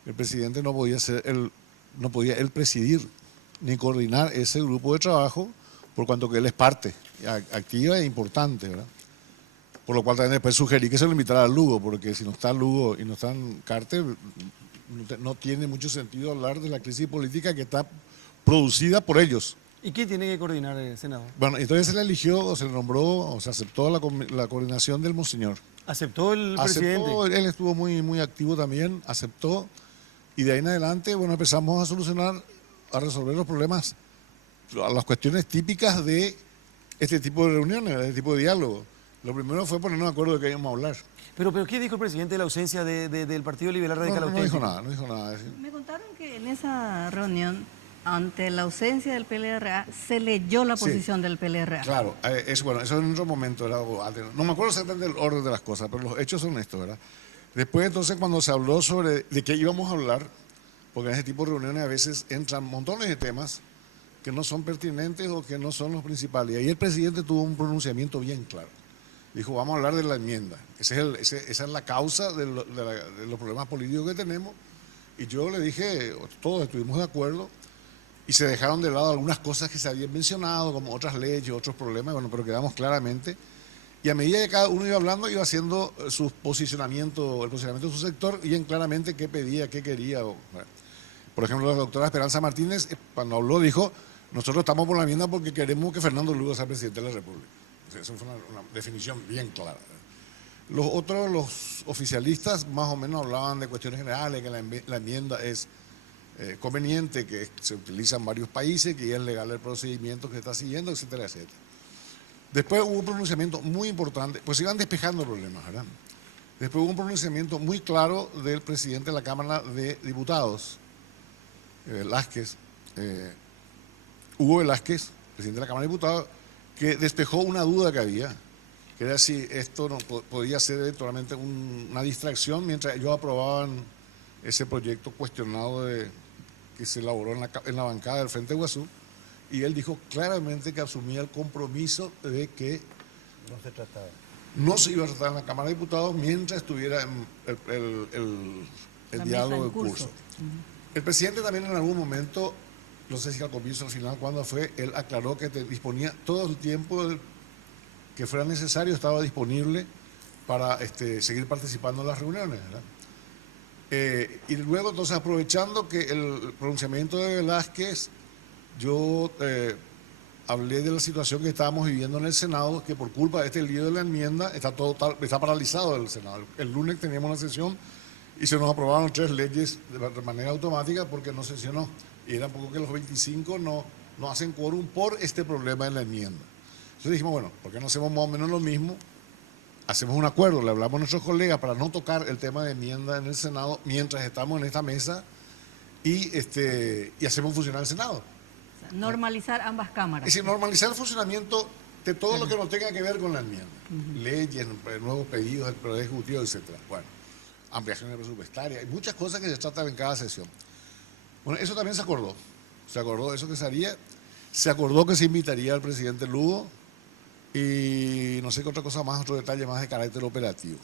el presidente no podía él presidir ni coordinar ese grupo de trabajo, por cuanto que él es parte activa e importante, ¿verdad? Por lo cual también después sugerí que se lo invitara a Lugo, porque si no está Lugo y no está Carte, no tiene mucho sentido hablar de la crisis política que está producida por ellos. ¿Y quién tiene que coordinar el Senado? Bueno, entonces se le eligió, o se le nombró, o se aceptó la coordinación del monseñor. ¿Aceptó el presidente? Él estuvo muy activo también, aceptó, y de ahí en adelante, bueno, empezamos a resolver los problemas, las cuestiones típicas de este tipo de reuniones, de este tipo de diálogo. Lo primero fue ponernos de acuerdo de qué íbamos a hablar. Pero ¿qué dijo el presidente de la ausencia del Partido Liberal Radical Auténtico? No dijo nada. Me contaron que en esa reunión, ante la ausencia del PLRA, se leyó la posición del PLRA. Claro, eso en otro momento. No me acuerdo exactamente el orden de las cosas, pero los hechos son estos, ¿verdad? Después, entonces, cuando se habló sobre de qué íbamos a hablar, porque en ese tipo de reuniones a veces entran montones de temas que no son pertinentes o que no son los principales. Y ahí el presidente tuvo un pronunciamiento bien claro. Dijo, vamos a hablar de la enmienda. Esa es la causa de los problemas políticos que tenemos. Y yo le dije, todos estuvimos de acuerdo, y se dejaron de lado algunas cosas que se habían mencionado, como otras leyes, otros problemas, bueno, pero quedamos claramente Y a medida que cada uno iba hablando, iba haciendo su posicionamiento, el posicionamiento de su sector, y bien claramente qué pedía, qué quería. Bueno. Por ejemplo, la doctora Esperanza Martínez, cuando habló, dijo, nosotros estamos por la enmienda porque queremos que Fernando Lugo sea presidente de la República. Esa fue una definición bien clara. Los otros, los oficialistas, más o menos hablaban de cuestiones generales, que la enmienda es conveniente, que se utiliza en varios países, que ya es legal el procedimiento que se está siguiendo, etcétera, etcétera. Después hubo un pronunciamiento muy importante, pues se iban despejando problemas, ¿verdad? Después hubo un pronunciamiento muy claro del presidente de la Cámara de Diputados, Velázquez, Hugo Velázquez, presidente de la Cámara de Diputados, que despejó una duda que había, que era si esto no podía ser eventualmente una distracción mientras ellos aprobaban ese proyecto cuestionado que se elaboró en la bancada del Frente Guazú. Y él dijo claramente que asumía el compromiso de que no se iba a tratar en la Cámara de Diputados mientras estuviera el diálogo en curso. El presidente también en algún momento, no sé si al comienzo o al final, cuando fue, él aclaró que disponía todo el tiempo que fuera necesario, estaba disponible para seguir participando en las reuniones, ¿verdad? Y luego, entonces, aprovechando que el pronunciamiento de Velázquez, yo hablé de la situación que estábamos viviendo en el Senado, que por culpa de este lío de la enmienda está paralizado el Senado. El lunes teníamos una sesión y se nos aprobaron 3 leyes de manera automática porque no sesionó. Y era poco que los 25 no hacen quórum por este problema de la enmienda. Entonces dijimos, bueno, ¿por qué no hacemos más o menos lo mismo? Hacemos un acuerdo, le hablamos a nuestros colegas para no tocar el tema de enmienda en el Senado mientras estamos en esta mesa y hacemos funcionar el Senado. Normalizar ambas cámaras. Es decir, normalizar el funcionamiento de todo lo que no tenga que ver con la enmienda. Leyes, nuevos pedidos del Poder Ejecutivo, etc. Bueno, ampliaciones presupuestarias, hay muchas cosas que se tratan en cada sesión. Bueno, eso también se acordó. Se acordó eso que se haría. Se acordó que se invitaría al presidente Lugo y no sé qué otra cosa más, otro detalle más de carácter operativo.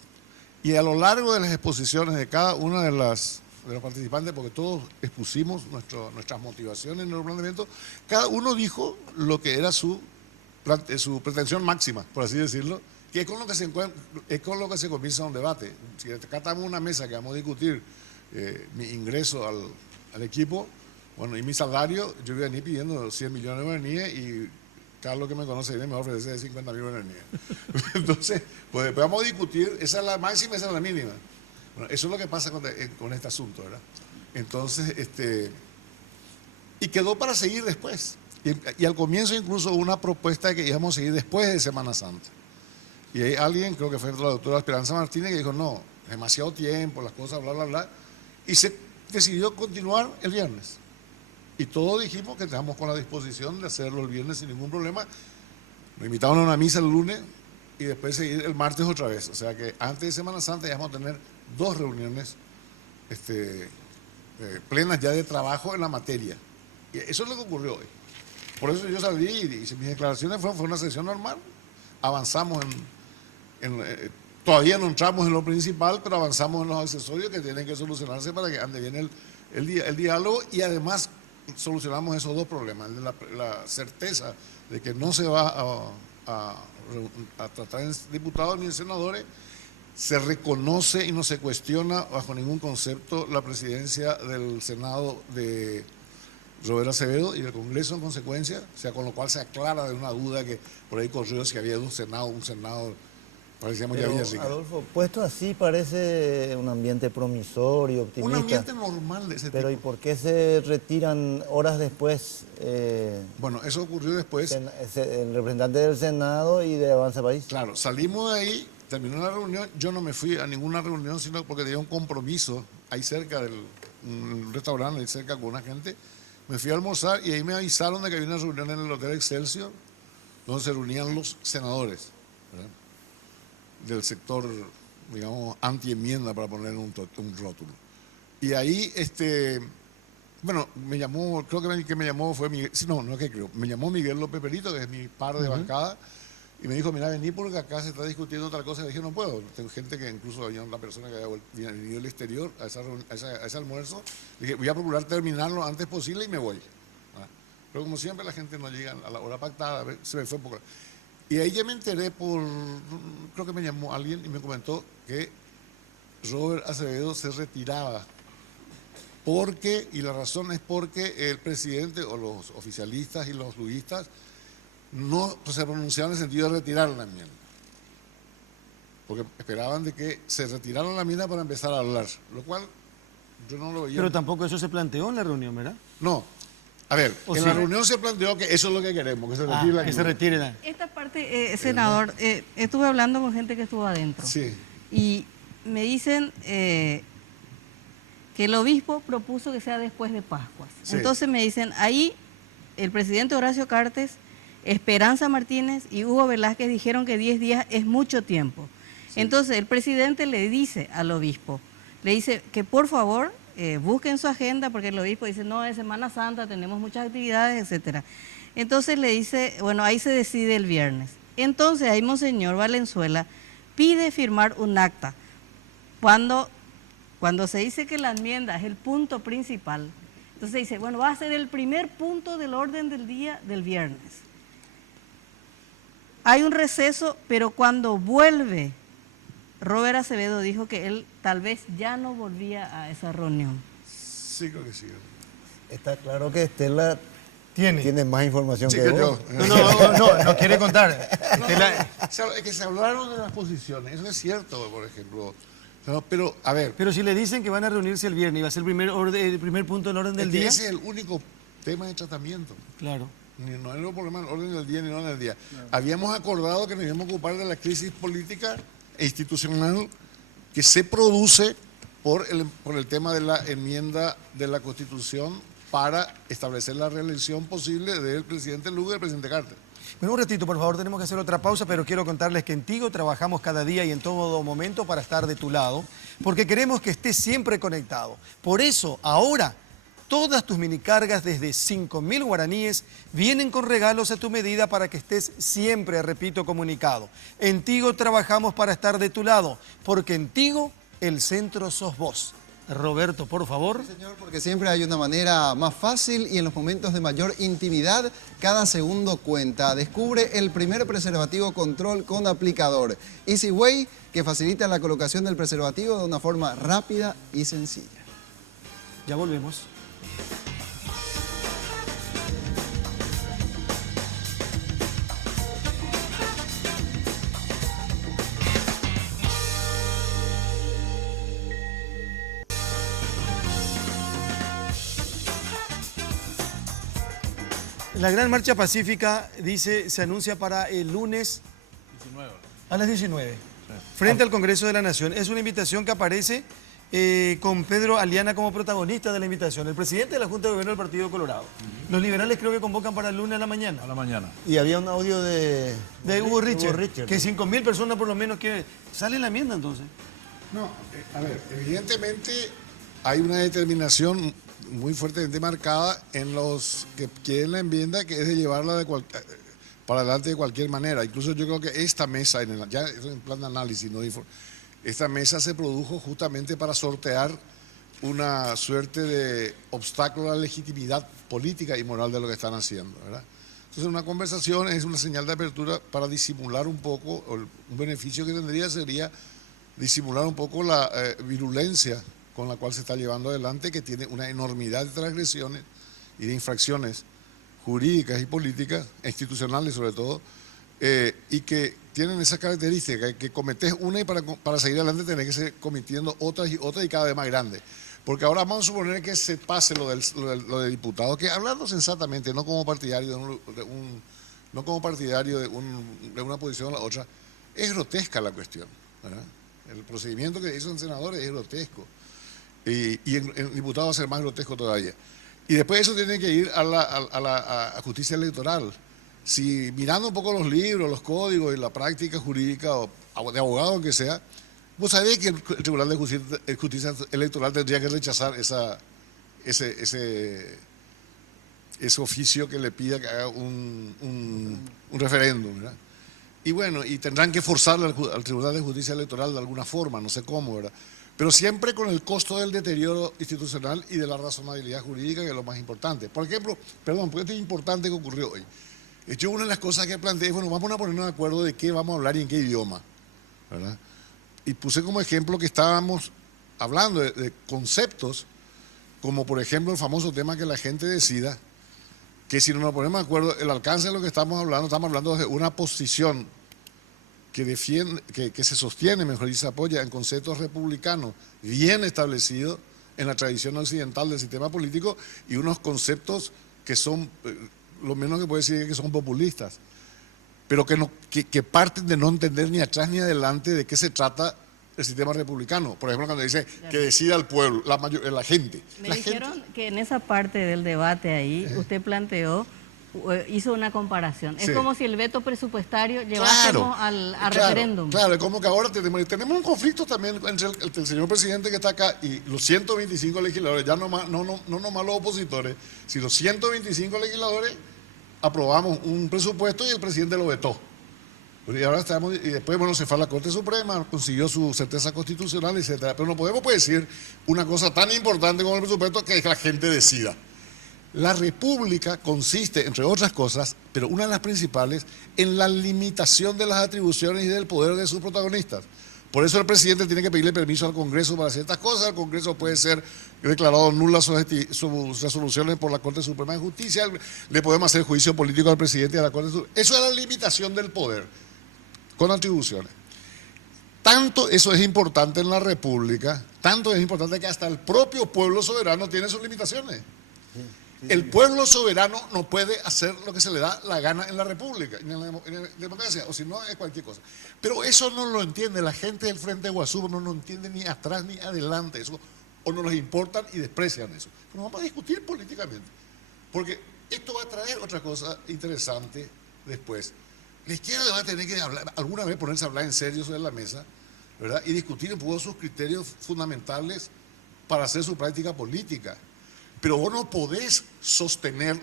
Y a lo largo de las exposiciones de cada una de los participantes, porque todos expusimos nuestras motivaciones en el planteamiento, cada uno dijo lo que era su pretensión máxima, por así decirlo, que es con lo que se comienza un debate. Si acá estamos en una mesa que vamos a discutir mi ingreso al equipo, bueno, y mi salario, yo voy a venir pidiendo 100 millones de guaraníes y Carlos, que me conoce bien, me va a ofrecer 50.000 guaraníes. Entonces, pues después vamos a discutir, esa es la máxima, esa es la mínima. Bueno, eso es lo que pasa con este asunto, ¿verdad? Entonces, y quedó para seguir después. Y al comienzo incluso una propuesta que íbamos a seguir después de Semana Santa. Y hay alguien, creo que fue la doctora Esperanza Martínez, que dijo, no, demasiado tiempo, las cosas, bla, bla, bla. Y se decidió continuar el viernes. Y todos dijimos que estamos con la disposición de hacerlo el viernes sin ningún problema. Nos invitaron a una misa el lunes y después seguir el martes otra vez. O sea que antes de Semana Santa ya vamos a tener 2 reuniones plenas ya de trabajo en la materia. Y eso es lo que ocurrió hoy. Por eso yo salí y mis declaraciones fue una sesión normal. Avanzamos todavía no entramos en lo principal, pero avanzamos en los accesorios que tienen que solucionarse para que ande bien el diálogo, y además solucionamos esos 2 problemas, la certeza de que no se va a tratar en diputados ni en senadores, se reconoce y no se cuestiona bajo ningún concepto la presidencia del Senado de Roberto Acevedo y del Congreso en consecuencia, o sea, con lo cual se aclara de una duda que por ahí corrió si había un senado, parecíamos ya Villarrica. Adolfo, puesto así parece un ambiente promisorio, optimista. Un ambiente normal de ese pero tipo. ¿y por qué se retiran horas después? Bueno, eso ocurrió después. El representante del Senado y de Avanza País. Claro, salimos de ahí, terminó la reunión, yo no me fui a ninguna reunión, sino porque tenía un compromiso ahí cerca un restaurante, ahí cerca con una gente. Me fui a almorzar y ahí me avisaron de que había una reunión en el Hotel Excelsior, donde se reunían los senadores, ¿verdad?, del sector, digamos, anti-enmienda, para poner un rótulo. Y ahí, bueno, me llamó, creo que el que me llamó fue Miguel, no es que creo, me llamó Miguel López Perito, que es mi par de bancada, y me dijo, mira, vení porque acá se está discutiendo otra cosa. Y le dije, no puedo, tengo gente que incluso había una persona que había venido del exterior a ese almuerzo. Le dije, voy a procurar terminarlo lo antes posible y me voy. Pero como siempre la gente no llega a la hora pactada, se me fue poco. Y ahí ya me enteré creo que me llamó alguien y me comentó que Robert Acevedo se retiraba. Y la razón es porque el presidente o los oficialistas y los luistas no se pronunciaban en el sentido de retirar la enmienda. Porque esperaban de que se retiraran la enmienda para empezar a hablar, lo cual yo no lo veía. Pero tampoco eso se planteó en la reunión, ¿verdad? No. A ver, la reunión se planteó que eso es lo que queremos, que se retire la enmienda. Que se retire la... Esta parte, senador, estuve hablando con gente que estuvo adentro. Sí. Y me dicen que el obispo propuso que sea después de Pascuas. Sí. Entonces me dicen, ahí el presidente Horacio Cartes, Esperanza Martínez y Hugo Velázquez dijeron que 10 días es mucho tiempo. Sí. Entonces el presidente le dice al obispo, le dice que por favor busquen su agenda, porque el obispo dice, no, es Semana Santa, tenemos muchas actividades, etcétera. Entonces le dice, bueno, ahí se decide el viernes. Entonces ahí Monseñor Valenzuela pide firmar un acta. Cuando se dice que la enmienda es el punto principal, entonces dice, bueno, va a ser el primer punto del orden del día del viernes. Hay un receso, pero cuando vuelve, Robert Acevedo dijo que él tal vez ya no volvía a esa reunión. Sí, creo que sí. Está claro que Estela tiene más información que vos. No quiere contar. Es que se hablaron de las posiciones, eso es cierto, por ejemplo. Pero, a ver. Pero si le dicen que van a reunirse el viernes y va a ser el primer punto del orden del día. Ese es el único tema de tratamiento. Claro. No era un problema en el orden del día ni no en el día. Claro. Habíamos acordado que nos íbamos a ocupar de la crisis política e institucional que se produce por el tema de la enmienda de la Constitución para establecer la reelección posible del presidente Lugo y del presidente Carter. Bueno, un ratito, por favor, tenemos que hacer otra pausa, pero quiero contarles que en Tigo trabajamos cada día y en todo momento para estar de tu lado, porque queremos que estés siempre conectado. Por eso, ahora, todas tus minicargas desde 5.000 guaraníes vienen con regalos a tu medida para que estés siempre, repito, comunicado. En Tigo trabajamos para estar de tu lado, porque en Tigo el centro sos vos. Roberto, por favor. Sí, señor, porque siempre hay una manera más fácil y en los momentos de mayor intimidad, cada segundo cuenta. Descubre el primer preservativo control con aplicador. Easy Way, que facilita la colocación del preservativo de una forma rápida y sencilla. Ya volvemos. La gran marcha pacífica, dice, se anuncia para el lunes 19. A las 19, sí. Frente al Congreso de la Nación. Es una invitación que aparece con Pedro Aliana como protagonista de la invitación, el presidente de la Junta de Gobierno del Partido Colorado. Los liberales creo que convocan para el lunes a la mañana. A la mañana. Y había un audio de Hugo Richard, que ¿no? 5.000 personas por lo menos quieren... ¿Sale la enmienda entonces? No, a ver, evidentemente hay una determinación muy fuertemente marcada en los que quieren la enmienda, que es de llevarla para adelante de cualquier manera. Incluso yo creo que esta mesa, ya en plan de análisis, ¿no? Esta mesa se produjo justamente para sortear una suerte de obstáculo a la legitimidad política y moral de lo que están haciendo, ¿verdad? Entonces una conversación es una señal de apertura para disimular un poco, un beneficio que tendría sería disimular un poco la virulencia con la cual se está llevando adelante, que tiene una enormidad de transgresiones y de infracciones jurídicas y políticas, institucionales sobre todo, y que tienen esa característica, que cometés una y para seguir adelante tenés que seguir cometiendo otras y cada vez más grandes. Porque ahora vamos a suponer que se pase lo de diputados, que hablando sensatamente, no como partidario de una posición a la otra, es grotesca la cuestión, ¿verdad? El procedimiento que hizo en senadores es grotesco. Y en diputado va a ser más grotesco todavía. Y después eso tiene que ir a la justicia electoral. Si mirando un poco los libros, los códigos y la práctica jurídica o de abogado, aunque sea, vos sabés que el Tribunal de Justicia Electoral tendría que rechazar ese oficio que le pida que haga un referéndum, ¿verdad? Y bueno, y tendrán que forzarle al Tribunal de Justicia Electoral de alguna forma, no sé cómo, ¿verdad? Pero siempre con el costo del deterioro institucional y de la razonabilidad jurídica, que es lo más importante. Por ejemplo, porque esto es importante que ocurrió hoy. Yo una de las cosas que planteé, bueno, vamos a ponernos de acuerdo de qué vamos a hablar y en qué idioma, ¿verdad? Y puse como ejemplo que estábamos hablando de conceptos, como por ejemplo el famoso tema que la gente decida, que si no nos ponemos de acuerdo, el alcance de lo que estamos hablando de una posición que defiende, que se sostiene, mejor dicho, se apoya en conceptos republicanos bien establecidos en la tradición occidental del sistema político y unos conceptos que son, lo menos que puedo decir es que son populistas, pero que parten de no entender ni atrás ni adelante de qué se trata el sistema republicano. Por ejemplo, cuando dice que decida el pueblo, la gente. Me dijeron que en esa parte del debate ahí, usted planteó, hizo una comparación. Es como si el veto presupuestario llevásemos al referéndum. Claro, es como que ahora tenemos un conflicto también entre el señor presidente que está acá y los 125 legisladores, ya no nomás los opositores, sino los 125 legisladores aprobamos un presupuesto y el presidente lo vetó. Y ahora estamos, y después, bueno, se fue a la Corte Suprema, consiguió su certeza constitucional, etcétera. Pero no podemos decir una cosa tan importante como el presupuesto, que es que la gente decida. La república consiste, entre otras cosas, pero una de las principales, en la limitación de las atribuciones y del poder de sus protagonistas. Por eso el presidente tiene que pedirle permiso al Congreso para ciertas cosas. El Congreso puede ser declarado nula sus resoluciones por la Corte Suprema de Justicia. Le podemos hacer juicio político al presidente y a la Corte Suprema. Eso es la limitación del poder, con atribuciones. Tanto eso es importante en la República, tanto es importante que hasta el propio pueblo soberano tiene sus limitaciones. El pueblo soberano no puede hacer lo que se le da la gana en la República, en la democracia, o si no es cualquier cosa. Pero eso no lo entiende la gente del Frente Guasú, no lo entiende ni atrás ni adelante, eso, o no les importan y desprecian eso. Pero vamos a discutir políticamente, porque esto va a traer otra cosa interesante después. La izquierda va a tener que hablar, alguna vez ponerse a hablar en serio sobre la mesa, ¿verdad? Y discutir un poco sus criterios fundamentales para hacer su práctica política. Pero vos no podés sostener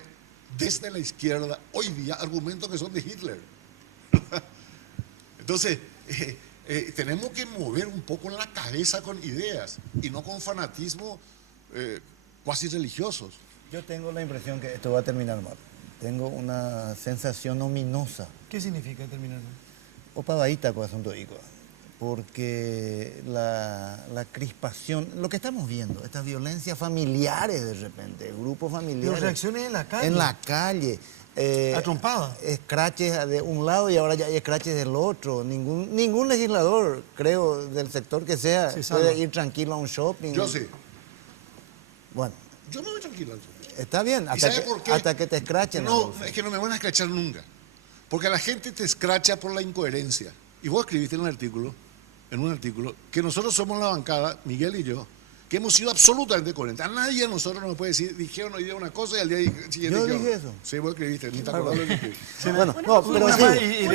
desde la izquierda hoy día argumentos que son de Hitler. Entonces, tenemos que mover un poco la cabeza con ideas y no con fanatismo cuasi religiosos. Yo tengo la impresión que esto va a terminar mal. Tengo una sensación ominosa. ¿Qué significa terminar mal? O pavadita con asunto ICO. Porque la crispación, lo que estamos viendo, estas violencias familiares de repente, grupos familiares. Pero reacciones en la calle. En la calle. Atrompada. Escraches de un lado y ahora ya hay escraches del otro. Ningún legislador, creo, del sector que sea, puede ir tranquilo a un shopping. Yo sí. Bueno. Yo me voy tranquilo al shopping. Está bien, hasta que te escrachen. No, es que no me van a escrachar nunca. Porque la gente te escracha por la incoherencia. Y vos escribiste en un artículo, que nosotros somos la bancada, Miguel y yo, que hemos sido absolutamente coherentes. A nadie de nosotros nos puede decir, dijeron hoy día una cosa y al día siguiente ¿Yo dije eso? Sí, vos escribiste, ni te acordás lo que escribiste. Bueno, no, pero sí,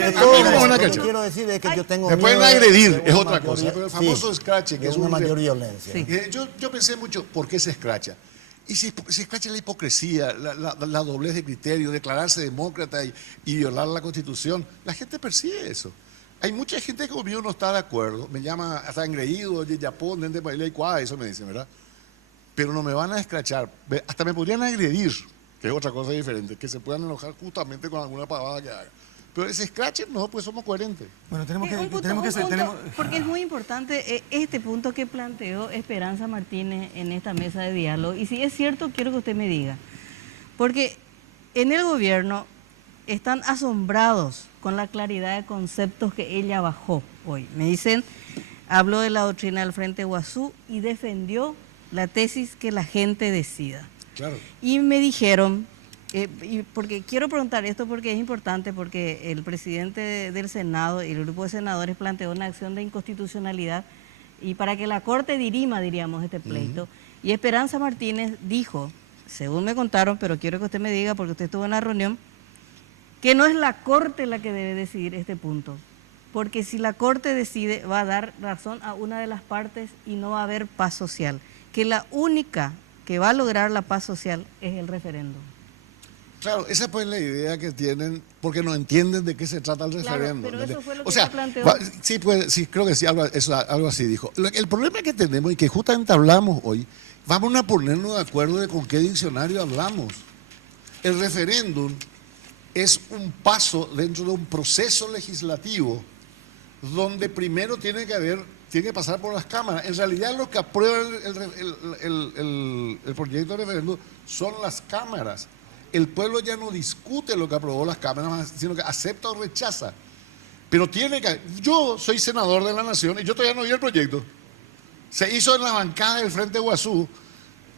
lo que quiero decir es que yo tengo me pueden agredir, es otra cosa, pero el famoso scratch, que es una mayor violencia. Sí. Yo pensé mucho, ¿por qué se escracha? Y si escracha la hipocresía, la doblez de criterio, declararse demócrata y violar la Constitución, la gente persigue eso. Hay mucha gente que conmigo no está de acuerdo, me llama hasta engreído, Japón, dente para y cuá, eso me dicen, ¿verdad? Pero no me van a escrachar, hasta me podrían agredir, que es otra cosa diferente, que se puedan enojar justamente con alguna pavada que haga. Pero ese scratch no, pues somos coherentes. Bueno, porque es muy importante este punto que planteó Esperanza Martínez en esta mesa de diálogo. Y si es cierto, quiero que usted me diga. Porque en el gobierno están asombrados con la claridad de conceptos que ella bajó hoy. Me dicen, habló de la doctrina del Frente Guasú y defendió la tesis que la gente decida. Claro. Y me dijeron, porque quiero preguntar esto porque es importante, porque el presidente del Senado y el grupo de senadores planteó una acción de inconstitucionalidad y para que la Corte dirima, diríamos, este pleito. Y Esperanza Martínez dijo, según me contaron, pero quiero que usted me diga porque usted estuvo en la reunión, que no es la Corte la que debe decidir este punto, porque si la Corte decide va a dar razón a una de las partes y no va a haber paz social, que la única que va a lograr la paz social es el referéndum. Claro, esa pues es la idea que tienen, porque no entienden de qué se trata el referéndum. Pero eso fue lo que se planteó. Sí, pues, sí, creo que sí, algo así dijo. El problema que tenemos y que justamente hablamos hoy, vamos a ponernos de acuerdo de con qué diccionario hablamos. El referéndum es un paso dentro de un proceso legislativo donde primero tiene que pasar por las cámaras. En realidad los que aprueban el proyecto de referéndum son las cámaras. El pueblo ya no discute lo que aprobó las cámaras, sino que acepta o rechaza. Pero tiene que... Yo soy senador de la Nación y yo todavía no vi el proyecto. Se hizo en la bancada del Frente Guazú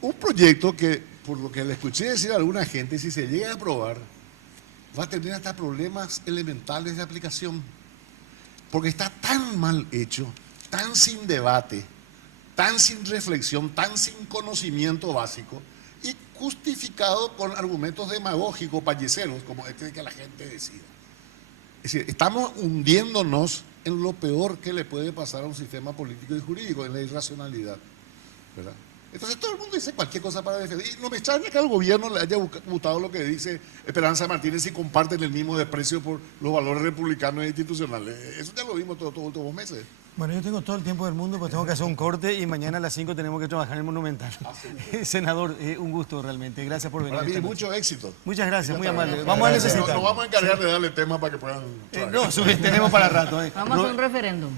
un proyecto que, por lo que le escuché decir a alguna gente, si se llega a aprobar, va a tener hasta problemas elementales de aplicación. Porque está tan mal hecho, tan sin debate, tan sin reflexión, tan sin conocimiento básico y justificado con argumentos demagógicos, payeceros, como este de que la gente decida. Es decir, estamos hundiéndonos en lo peor que le puede pasar a un sistema político y jurídico, en la irracionalidad, ¿verdad? Entonces todo el mundo dice cualquier cosa para defender. Y no me extraña que al gobierno le haya gustado lo que dice Esperanza Martínez y comparten el mismo desprecio por los valores republicanos e institucionales. Eso ya lo vimos todos los últimos meses. Bueno, yo tengo todo el tiempo del mundo, pues tengo que hacer un corte y mañana a las 5 tenemos que trabajar en el Monumental. Senador, un gusto realmente. Gracias por venir. Para mí, mucho éxito. Muchas gracias, muy amable. Vamos a necesitar. Nos vamos a encargar de darle temas para que puedan... no, tenemos para rato. Vamos a hacer un referéndum.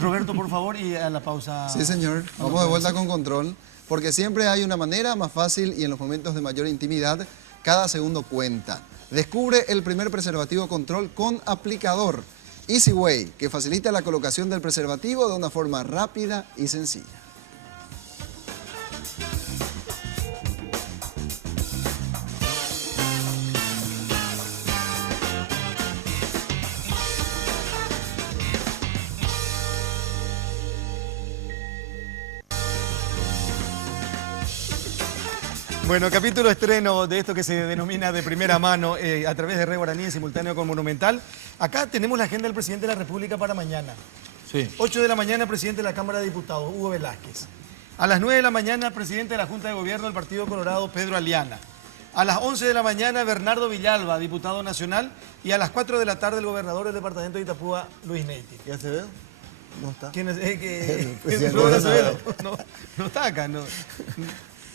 Roberto, por favor, y a la pausa. Sí, señor. Vamos de vuelta con control, porque siempre hay una manera más fácil y en los momentos de mayor intimidad, cada segundo cuenta. Descubre el primer preservativo control con aplicador. Easy Way, que facilita la colocación del preservativo de una forma rápida y sencilla. Bueno, capítulo estreno de esto que se denomina de primera mano a través de Red Guaraní en simultáneo con Monumental. Acá tenemos la agenda del presidente de la República para mañana. Sí. 8 de la mañana, presidente de la Cámara de Diputados, Hugo Velázquez. A las 9 de la mañana, presidente de la Junta de Gobierno del Partido Colorado, Pedro Aliana. A las 11 de la mañana, Bernardo Villalba, diputado nacional. Y a las 4 de la tarde, el gobernador del departamento de Itapúa, Luis Neiti. ¿Ya se ve? No está. ¿Quién es? El presidente Rubén de Acevedo. No está acá, no.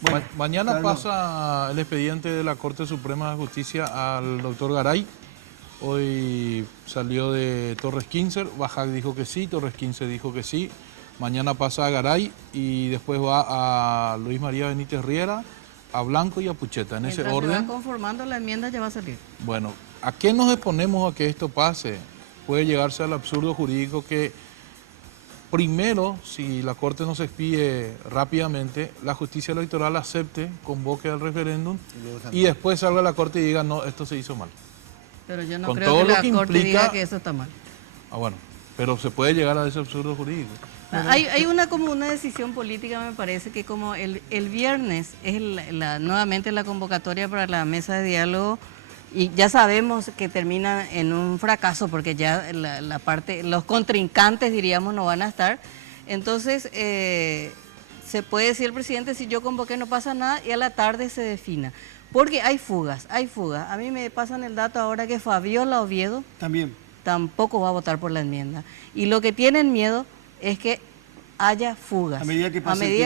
Bueno, mañana pasa el expediente de la Corte Suprema de Justicia al doctor Garay. Hoy salió de Torres Quincer, Bajac dijo que sí, Torres Quincer dijo que sí. Mañana pasa a Garay y después va a Luis María Benítez Riera, a Blanco y a Pucheta, en ese orden. Se va conformando la enmienda, ya va a salir. Bueno, ¿a qué nos exponemos a que esto pase? Puede llegarse al absurdo jurídico que primero, si la Corte no se expide rápidamente, la justicia electoral acepte, convoque al referéndum y después salga la Corte y diga, no, esto se hizo mal. Pero yo no Con creo todo que lo la que Corte implica... diga que eso está mal. Ah, bueno, pero se puede llegar a ese absurdo jurídico. Hay como una decisión política, me parece, que como el viernes es nuevamente la convocatoria para la mesa de diálogo y ya sabemos que termina en un fracaso porque ya los contrincantes, diríamos, no van a estar. Entonces, se puede decir el presidente, si yo convoqué no pasa nada y a la tarde se defina. Porque hay fugas, hay fugas. A mí me pasan el dato ahora que Fabiola Oviedo tampoco va a votar por la enmienda. Y lo que tienen miedo es que haya fugas a medida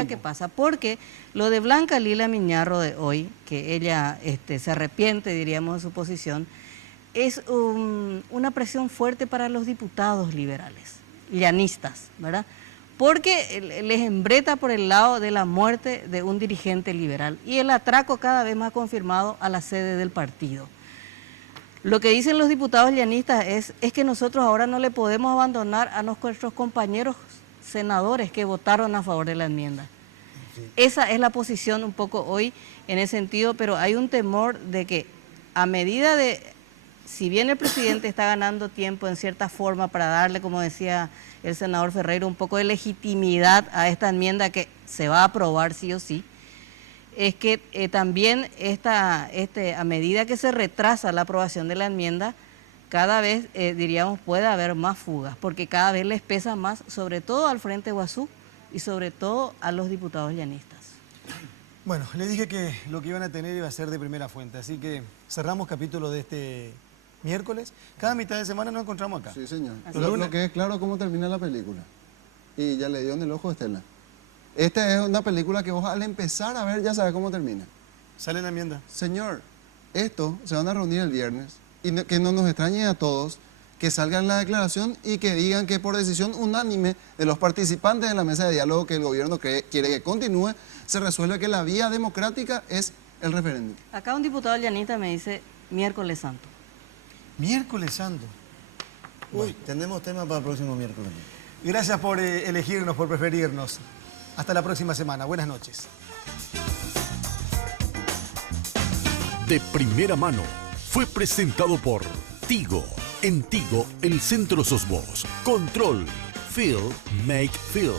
que pasa. Porque lo de Blanca Lila Miñarro de hoy, que ella se arrepiente, diríamos, de su posición, es una presión fuerte para los diputados liberales, llanistas, ¿verdad? Porque les embreta por el lado de la muerte de un dirigente liberal y el atraco cada vez más confirmado a la sede del partido. Lo que dicen los diputados llanistas es que nosotros ahora no le podemos abandonar a nuestros compañeros senadores que votaron a favor de la enmienda. Sí. Esa es la posición un poco hoy en ese sentido, pero hay un temor de que a medida de, si bien el presidente está ganando tiempo en cierta forma para darle, como decía el senador Ferreiro, un poco de legitimidad a esta enmienda que se va a aprobar sí o sí, es que también a medida que se retrasa la aprobación de la enmienda, cada vez, diríamos, puede haber más fugas, porque cada vez les pesa más, sobre todo al Frente Guazú y sobre todo a los diputados llanistas. Bueno, les dije que lo que iban a tener iba a ser de primera fuente, así que cerramos capítulo de este miércoles. Cada mitad de semana nos encontramos acá. Sí, señor. Lo que es claro cómo termina la película. Y ya le dio en el ojo a Estela. Esta es una película que vos al empezar a ver ya sabes cómo termina. ¿Sale la enmienda? Señor, esto se van a reunir el viernes que no nos extrañe a todos que salgan la declaración y que digan que por decisión unánime de los participantes de la mesa de diálogo que el gobierno quiere que continúe, se resuelve que la vía democrática es el referéndum. Acá un diputado llanita me dice miércoles santo. Miércoles Santo. Uy, tenemos tema para el próximo miércoles. Gracias por elegirnos, por preferirnos. Hasta la próxima semana. Buenas noches. De primera mano fue presentado por Tigo. En Tigo, el centro sos vos. Control. Feel. Make. Feel.